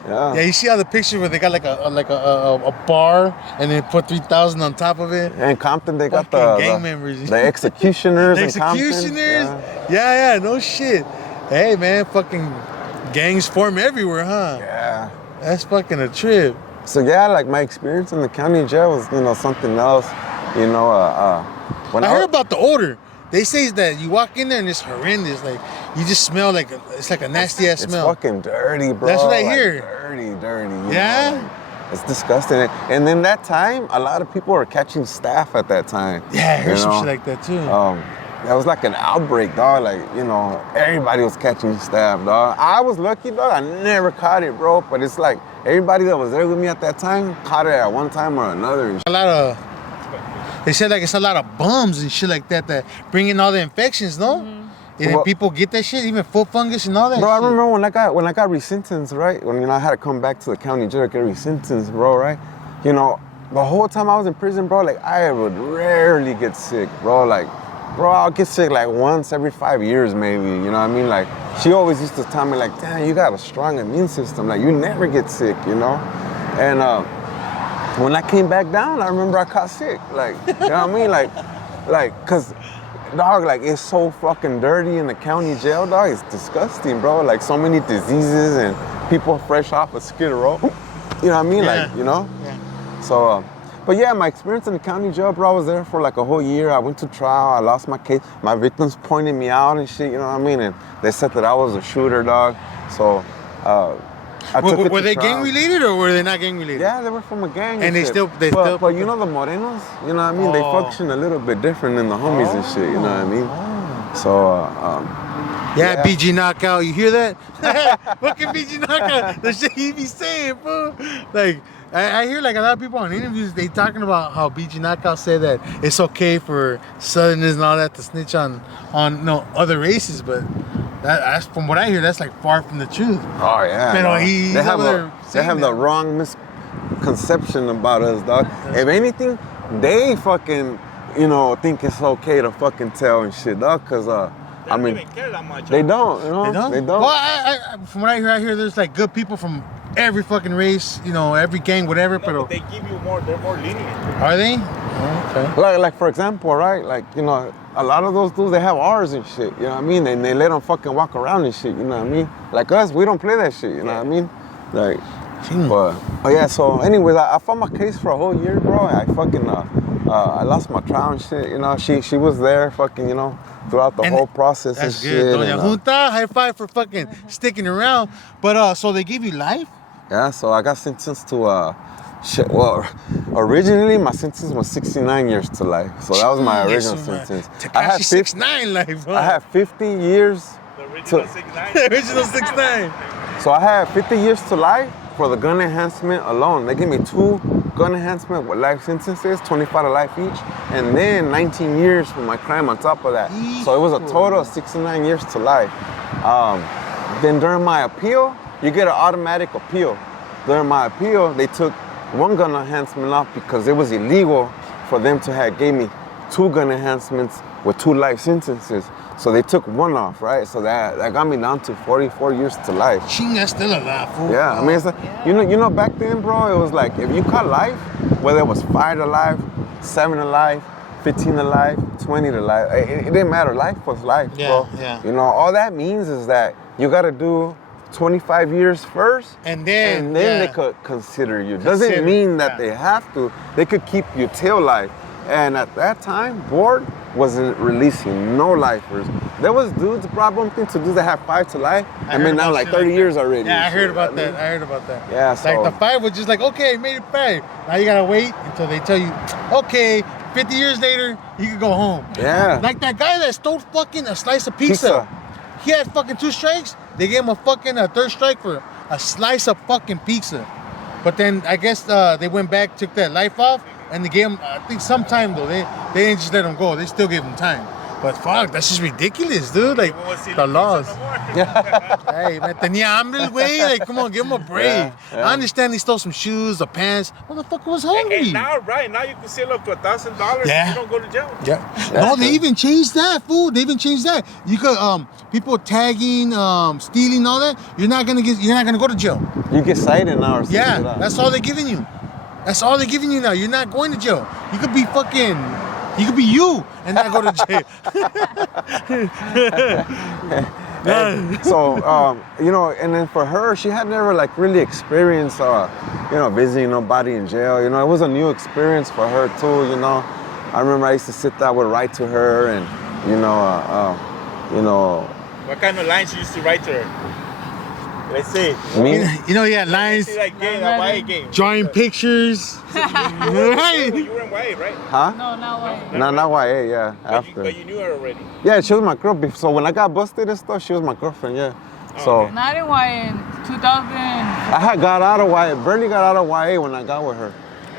Yeah, you see how the picture where they got like a bar and they put 3,000 on top of it. And in Compton, they got Fucking the gang members. the executioners. The in Compton. executioners. Yeah. Yeah, no shit. Hey man, fucking gangs form everywhere, huh? Yeah. That's fucking a trip. So yeah, like my experience in the county jail was, something else. When I heard about the odor. They say that you walk in there and it's horrendous. Like you just smell like it's like a nasty ass it's smell. fucking dirty, bro. That's what I Like, hear. Dirty. you Yeah? know, like, it's disgusting. And then that time, a lot of people were catching staph at that time. Yeah, I heard you some know? shit like that too. That was like an outbreak, dog. Like, everybody was catching staph, dog. I was lucky, dog. I never caught it, bro. But it's like everybody that was there with me at that time caught it at one time or another. And A lot of they said like it's a lot of bums and shit like that bring in all the infections, no? And then Well- people get that shit, even foot fungus and all that Bro, I shit. remember when I got resentenced, right? When I had to come back to the county jail to get resentenced, bro, right? The whole time I was in prison, bro, like I would rarely get sick, bro. Like, bro, I'll get sick like once every 5 years, maybe. You know what I mean? Like, she always used to tell me, like, damn, you got a strong immune system. Like, you never get sick, And when I came back down, I remember I caught sick. Like, you know what I mean? Like, cause, dog, like, it's so fucking dirty in the county jail, dog. It's disgusting, bro. Like, so many diseases and people fresh off of Skid Row. You know what I mean? Yeah. Like, Yeah. So, but yeah, my experience in the county jail, bro, I was there for like a whole year. I went to trial. I lost my case. My victims pointed me out and shit, you know what I mean? And they said that I was a shooter, dog. So, I took it Were to they trial. gang related or were they not gang related? Yeah, they were from a gang. And they shit. still- they but, still- But you know the Morenos, you know what I mean? They Oh. function a little bit different than the homies and shit, you know what I mean? So, Yeah, Yeah. BG Knockout, you hear that? Look at BG Knockout, the shit he be saying, bro. Like, I hear like a lot of people on interviews, they talking about how BG Knockout said that it's okay for Southerners and all that to snitch on other races, but that's from what I hear, that's like far from the truth. oh yeah. Pero dog. he's they have over there they saying have the that. wrong misconception about us, dog. If anything, they fucking, think it's okay to fucking tell and shit, dog, cause They I don't mean, even care that much. they don't, They don't? Well, I from what I hear there's like good people from every fucking race, every gang, whatever, No, but but they give you more. They're more lenient. are they? Oh, okay. Like for example, right? Like, a lot of those dudes, they have R's and shit, you know what I mean? And they let them fucking walk around and shit, you know what I mean? Like us, we don't play that shit, you know what I mean? Like, but yeah, so anyways, I fought my case for a whole year, bro. I fucking, I lost my trial and shit, she was there fucking, throughout the And whole process That's and good. shit. Doña and, Junta, high five for fucking sticking around. But so they give you life? yeah, so I got sentenced to, shit, well, originally my sentence was 69 years to life. So that was my original sentence. I had Tekashi 6ix9ine life. Huh? I had 50 years. The original So- 6'9". original 6ix9ine. So I had 50 years to life for the gun enhancement alone. They gave me 2 gun enhancement with life sentences, 25 to life each, and then 19 years for my crime on top of that. So it was a total of 69 years to life. Then during my appeal, you get an automatic appeal. During my appeal, they took 1 gun enhancement off because it was illegal for them to have gave me 2 gun enhancements with 2 life sentences. So they took 1 off, right? So that got me down to 44 years to life. Chinga's still alive, fool. Yeah, I mean, it's like, you know, back then, bro, it was like if you caught life, whether it was 5 to life, 7 to life, 15 to life, 20 to life, it didn't matter. Life was life, bro. Yeah. You know, all that means is that you got to do 25 years first, And then, they could consider you. Doesn't mean that they have to. They could keep you till life. And at that time, board wasn't releasing no lifers. There was dudes, problem thing to dudes that have 5 to life. I mean, now like 30 years already. Yeah, I and heard shit, about I that. mean, I heard about that. Yeah, Like so the 5 was just like, okay, made it 5. Now you gotta wait until they tell you, okay, 50 years later, you can go home. yeah. Like that guy that stole fucking a slice of pizza. He had fucking 2 strikes. They gave him a fucking 3rd strike for a slice of fucking pizza. But then I guess they went back, took that life off, and they gave him, I think, some time though. They didn't just let him go. They still gave him time. But fuck, that's just ridiculous, dude. Like, Won't see the pizza laws. no more. Hey, man, tenía hambre el güey. Like, come on, give him a break. Yeah, yeah. I understand he stole some shoes, the pants. Motherfucker was And hungry. now, right now, you can steal up to $1,000 Yeah. if you don't go to jail. Yeah. No, they even changed that, fool. They even changed that. You could people tagging, stealing, all that. You're not gonna go to jail. You get cited now or something. Yeah, like that. that's all they're giving you. That's all they're giving you now. You're not going to jail. You could be you and not go to jail. So, you know, and then for her, she had never like really experienced, you know, visiting nobody in jail. You know, it was a new experience for her too. You know, I remember I used to sit there, I would write to her, and you know, What kind of lines you used to write to her? Let's see. me. You know, yeah, lines, See that game, that YA game. drawing pictures. Well, you were in YA, right? Huh? No, not white. No, not YA, yeah. But After. you knew her already. Yeah, she was my girl. So when I got busted and stuff, she was my girlfriend, yeah. So okay. Not in YA in 2000. I had got out of YA, barely got out of YA when I got with her.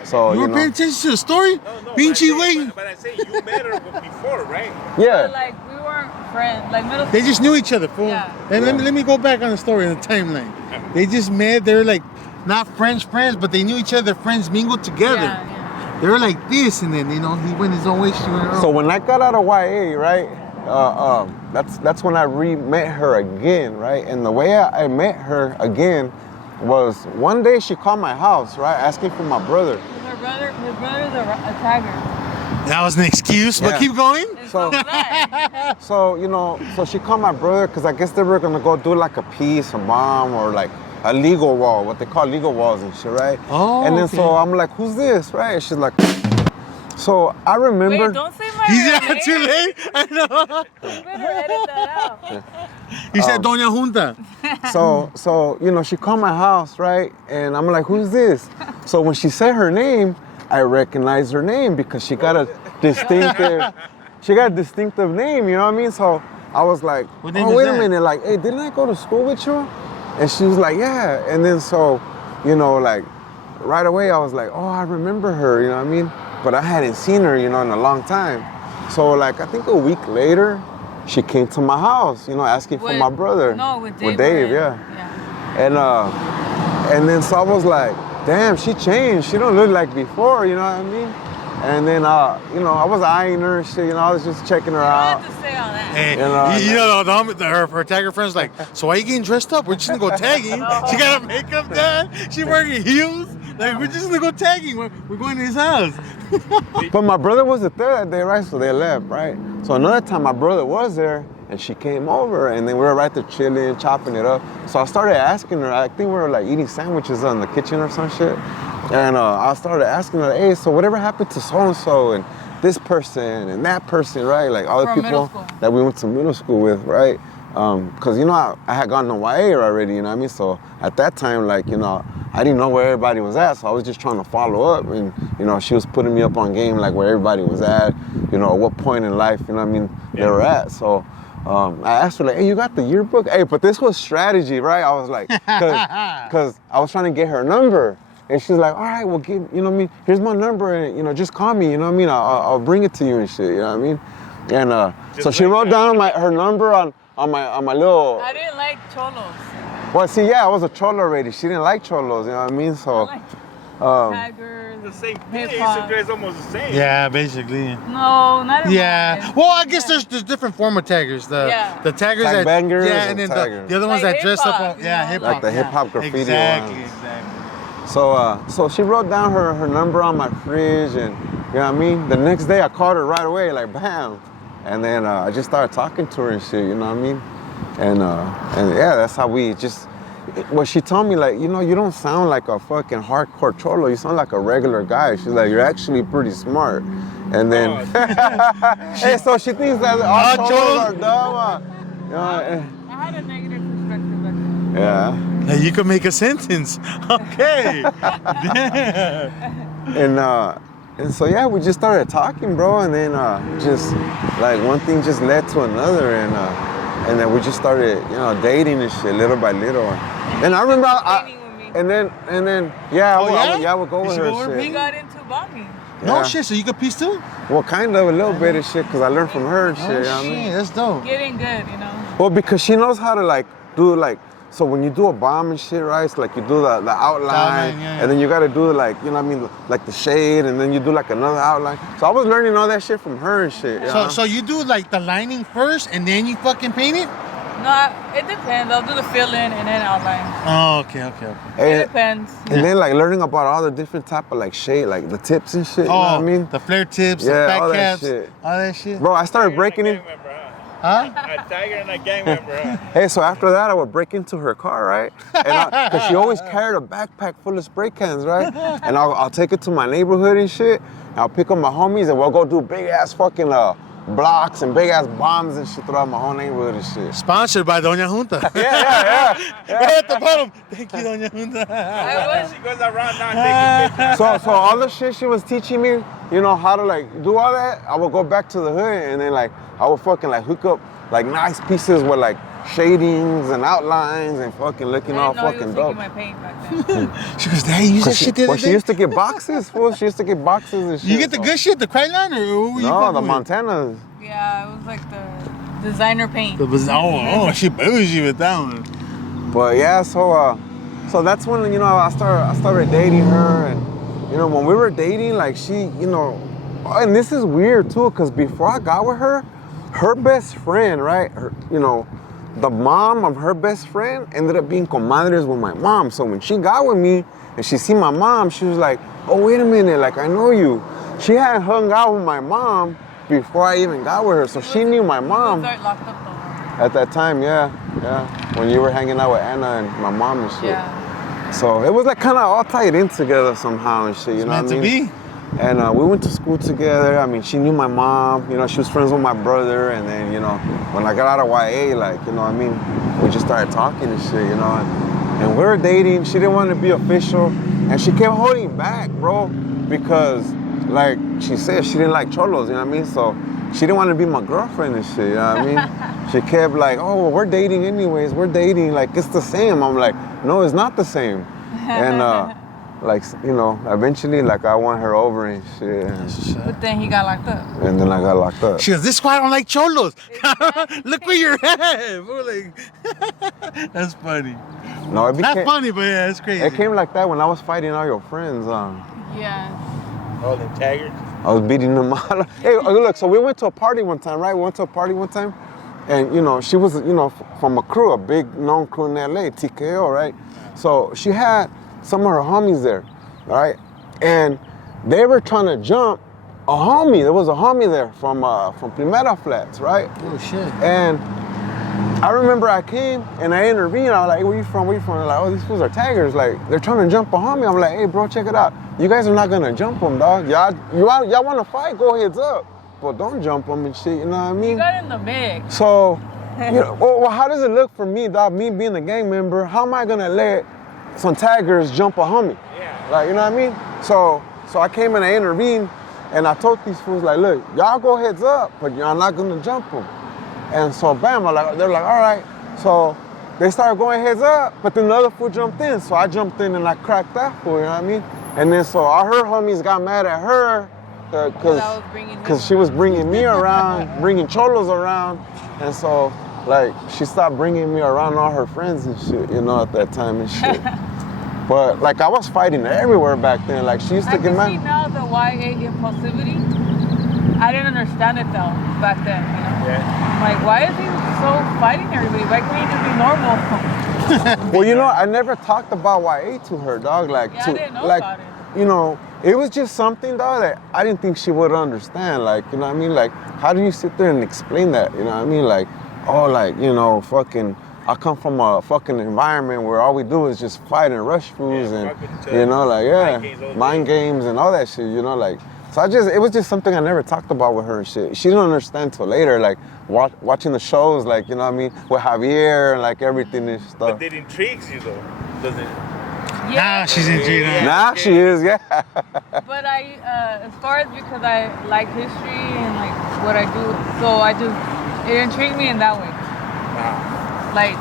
So, You you were paying know. attention to the story? No, Pinchy way. but I say you met her before, right? Yeah. Like we weren't friends. Like middle They just knew each other, fool. Yeah. And let me go back on the story in the timeline. They just met. They were like not friends, but they knew each other. Friends mingled together. Yeah. They were like this, and then he went his own way. She went her own. So when I got out of YA, right, that's when I re-met her again, right? And the way I met her again was one day she called my house, right, asking for my brother. His brother's a tagger. That was an excuse, but Yeah. keep going. And So- so was I. So, you know, so she called my brother because I guess they were gonna go do like a piece, a bomb, or like a legal wall, what they call legal walls and shit, right? Oh, And then okay. so I'm like, who's this, right? And she's like, so I remember. Wait, don't say my Yeah, name. too late. I know. You better edit that out. You said Doña Junta. So you know, she called my house, right? And I'm like, who's this? So when she said her name, I recognized her name because she got a distinctive name, you know what I mean? So I was like, What name oh, is wait that? a minute, like, hey, didn't I go to school with you? And she was like, yeah. And then so, you know, like right away I was like, oh, I remember her, you know what I mean? But I hadn't seen her, you know, in a long time. So like, I think a week later, she came to my house, you know, asking for With- my brother. No, with Dave. With Dave, yeah. And then so I was like, damn, she changed. She don't look like before, you know what I mean? And then, you know, I was eyeing her and shit, you know, I was just checking her You don't out. have to say all that. Hey, You know, you know, her tagger friend's like, so why you getting dressed up? We're just gonna go tagging. She got her makeup done. She wearing heels. Like, we're just gonna go tagging. We're going to his house. But my brother wasn't there that day, right? So they left, right? So another time my brother was there and she came over and then we were right there chilling, chopping it up. So I started asking her, I think we were like eating sandwiches in the kitchen or some shit. And I started asking her, hey, so whatever happened to so-and-so and this person and that person, right? Like all the From middle people school. that we went to middle school with, right? Because, you know, I had gone to YA already, you know what I mean? So at that time, like, you know, I didn't know where everybody was at, so I was just trying to follow up. And, you know, she was putting me up on game, like where everybody was at, you know, at what point in life, you know what I mean, they were at. So I asked her, like, hey, you got the yearbook? Hey, but this was strategy, right? I was like, because I was trying to get her number. And she's like, all right, well, give, you know what I mean? Here's my number, and, you know, just call me, you know what I mean? I'll bring it to you and shit, you know what I mean? And so she wrote down her number on my little. I didn't like cholos. Well, see, yeah, I was a cholo already. She didn't like cholos, you know what I mean? So, I like taggers. The same thing. They used Hip-hop. to dress almost the same. Yeah, basically. No, not in Yeah. mine. Well, I guess there's different form of taggers. Yeah. The taggers Tag that bangers yeah, and and then taggers. the other ones Like that dress up. hip-hop, On, yeah, you know? hip hop. Like the hip-hop graffiti Exactly. ones. so she wrote down her number on my fridge, and you know what I mean? The next day I called her right away, like bam. And then I just started talking to her and shit, you know what I mean? And yeah, that's how we just. Well, she told me, like, you know, you don't sound like a fucking hardcore cholo. You sound like a regular guy. She's like, you're actually pretty smart. And then, hey, so she thinks that all cholos are dumb. You know, I had a negative perspective back then. yeah. Hey, you could make a sentence. Okay. And so yeah, we just started talking, bro. And then just like one thing just led to another, and then we just started, you know, dating and shit little by little. And I remember, Dating with me. and then yeah, Oh, yeah? I would go You with should her go with and We shit. got into bombing. No Yeah. shit, so you could piece too? Well, kind of a little bit of shit, because I learned from her and shit. Oh, You know what I mean? that's dope. Getting good, you know. Well, because she knows how to like do like, so when you do a bomb and shit, right? It's like you do the outline, yeah. and then you got to do like, you know what I mean, like the shade, and then you do like another outline. So I was learning all that shit from her and shit. You know? So you do like the lining first and then you fucking paint it? No, it depends. I'll do the fill-in and then outline. Oh, okay. It and, depends. and then like learning about all the different type of like shade, like the tips and shit. You know what I mean? The flare tips, Yeah, the fat all that caps, shit. all that shit. Bro, I started breaking in. Huh? A tiger and a gang member. Huh? Hey, so after that, I would break into her car, right? And because she always carried a backpack full of spray cans, right? And I'll take it to my neighborhood and shit. And I'll pick up my homies and we'll go do big ass fucking blocks and big ass bombs and shit throughout my whole neighborhood and shit. Sponsored by Doña Junta. Yeah. Right at the bottom. Thank you, Doña Junta. She goes around now taking pictures. So all the shit she was teaching me, you know, how to like do all that, I would go back to the hood and then like I would fucking like hook up like nice pieces with like shadings and outlines and fucking looking all I didn't know fucking he was dope. taking my paint back then. She goes, Dad, you use that She, shit the well, other she day? used to get boxes, fool. She used to get boxes and shit. You get the so- good shit, the Krylon, or what were you No, fucking the with? Montanas. Yeah, it was like the designer paint. She bougie with that one. But yeah, so that's when, you know, I started dating her, and you know, when we were dating, like she, you know, and this is weird too, because before I got with her best friend, right, you know, the mom of her best friend ended up being comadres with my mom. So when she got with me and she seen my mom, she was like, oh, wait a minute, like I know you. She had hung out with my mom before I even got with her, so she knew my mom. Start locked up though. At that time, yeah. When you were hanging out with Anna and my mom and shit. Yeah. So it was like kind of all tied in together somehow and shit, you know Meant what I to mean? be. And we went to school together. I mean, she knew my mom, you know, she was friends with my brother. And then, you know, when I got out of YA, like, you know what I mean? We just started talking and shit, you know. And we were dating. She didn't want to be official. And she kept holding back, bro, because, like she said, she didn't like cholos, you know what I mean? So she didn't want to be my girlfriend and shit, you know what I mean? She kept like, oh, well, we're dating anyways. We're dating. Like, it's the same. I'm like, no, it's not the same. And, like, you know, eventually, like, I won her over and shit. But then he got locked up. And then I got locked up. She goes, this squad don't like cholos. Look where you're at. We're like, that's funny. No, it Not became, funny, but yeah, it's crazy. it came like that when I was fighting all your friends. Yeah. Oh, the tigers. I was beating them out. Hey, look, so we went to a party one time, right? We went to a party one time. And, you know, she was, you know, from a crew, a big known crew in LA, TKO, right? So she had some of her homies there, all right? And they were trying to jump a homie. There was a homie there from Primera Flats, right? Oh, shit. And I remember I came and I intervened. I was like, hey, where you from? Where you from? They're like, oh, these fools are taggers. Like, they're trying to jump a homie. I'm like, hey, bro, check it out. You guys are not gonna jump them, dog. Y'all wanna fight? Go heads up. But don't jump them and shit, you know what I mean? You got in the mix. So, you know, well, how does it look for me, dog? Me being a gang member, how am I gonna let some taggers jump a homie? Yeah. Like, you know what I mean? So I came and I intervened, and I told these fools, like, look, y'all go heads up, but y'all not gonna jump them. And so, bam, they're like, all right. So they started going heads up, but then the other fool jumped in. So I jumped in and I cracked that fool, you know what I mean? And then so all her homies got mad at her because she was bringing me around, bringing cholos around. And so, like, she stopped bringing me around all her friends and shit, you know, at that time and shit. But, like, I was fighting everywhere back then. Like, she used to I get can see mad. now the YA impulsivity. I didn't understand it though back then, you know? Yeah. I'm like, why is he so fighting everybody? Why can't he just be normal? Well, you know, I never talked about YA to her, dog. Like, Yeah, I didn't know like, about it. you know, it was just something, dog, that I didn't think she would understand. Like, you know what I mean? Like, how do you sit there and explain that? You know what I mean? Like, oh, like, you know, fucking, I come from a fucking environment where all we do is just fight and rush fools Yeah, and, fuck with each other. you know, like, Mind games yeah, all mind day. games and all that shit, you know, like, so it was just something I never talked about with her and shit. She didn't understand till later, like, watching the shows, like, you know what I mean, with Javier and, like, everything and stuff. But it intrigues you though, doesn't it? Nah, she's intrigued. Yeah. Now she is, yeah. But I, as far as because I like history and like what I do, so it intrigued me in that way. Wow. Like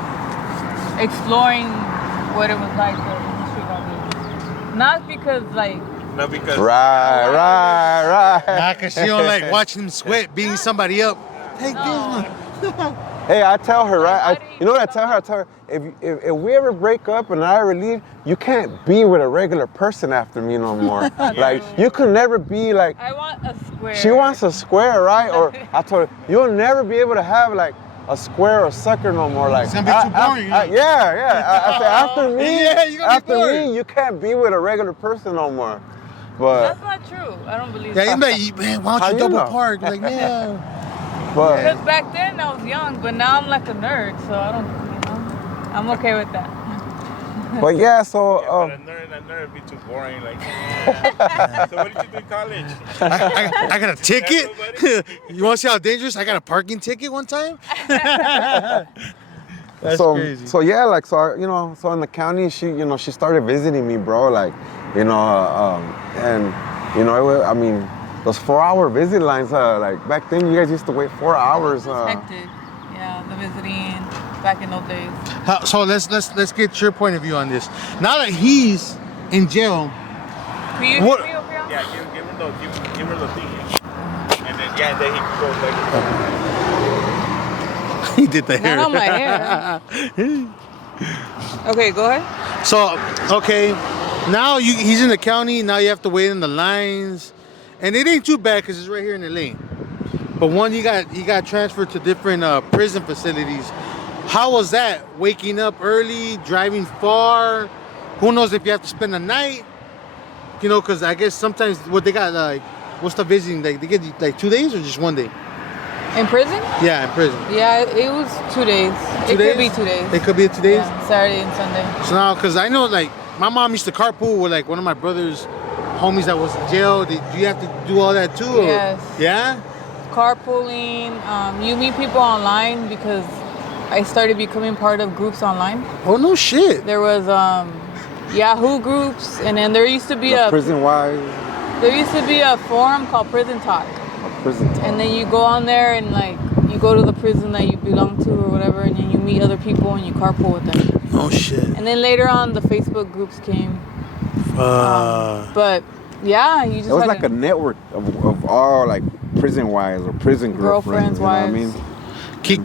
exploring what it was like, the history of all this. Not because like Not because. Right. Nah, cause she don't like watching him sweat, beating somebody up. Take this one. Hey, I tell her, right? You know what I tell her? I tell her, if we ever break up and I ever leave, you can't be with a regular person after me no more. Like, you could never be like, I want a square. she wants a square, right? Or I told her, you'll never be able to have like a square or sucker no more. Like, It's gonna be too boring. yeah. I said, after me, Yeah, you're gonna be after bored. me, you can't be with a regular person no more. But, That's not true. I don't believe Yeah, that. you like, man, why How don't you you double know? park? Like, yeah. but. Because back then I was young, but now I'm like a nerd, so I don't, I'm okay with that. But yeah, so But a nerd would be too boring. Like, yeah. So what did you do in college? I got a ticket. You want to see how dangerous? I got a parking ticket one time. That's crazy. So yeah, like so so in the county, she started visiting me, bro. Like, and I mean, those 4-hour visit lines. Like back then, you guys used to wait 4 hours. It was hectic. Yeah, the visiting back in those days. So let's get your point of view on this. Now that he's in jail, Can you What- hear me over here? Yeah, give her the thing. And then he goes like. he did the hair. Not on my hair. Okay, go ahead. So, okay, now he's in the county. Now you have to wait in the lines, and it ain't too bad because it's right here in the lane. But one, he got transferred to different prison facilities. How was that? Waking up early, driving far. Who knows if you have to spend the night? Because I guess sometimes what they got like, what's the visiting? Like they get like 2 days or just 1 day? In prison? Yeah, in prison. Yeah, it was 2 days. 2 It days? could be 2 days. It could be 2 days. Yeah, Saturday and Sunday. So now, because I know, like, my mom used to carpool with, like, one of my brother's homies that was in jail. Do you have to do all that, too? Or? Yes. Yeah? Carpooling. You meet people online because I started becoming part of groups online. Oh, no shit. There was Yahoo groups, and then there used to be a prison wise, forum called Prison Talk. prison. And then you go on there and like you go to the prison that you belong to or whatever, and then you meet other people and you carpool with them. Oh, shit. And then later on, the Facebook groups came. But yeah, you just It was had like to- a network of all like prison wives or prison girlfriends. Girlfriends, You know what I wives. mean? Keep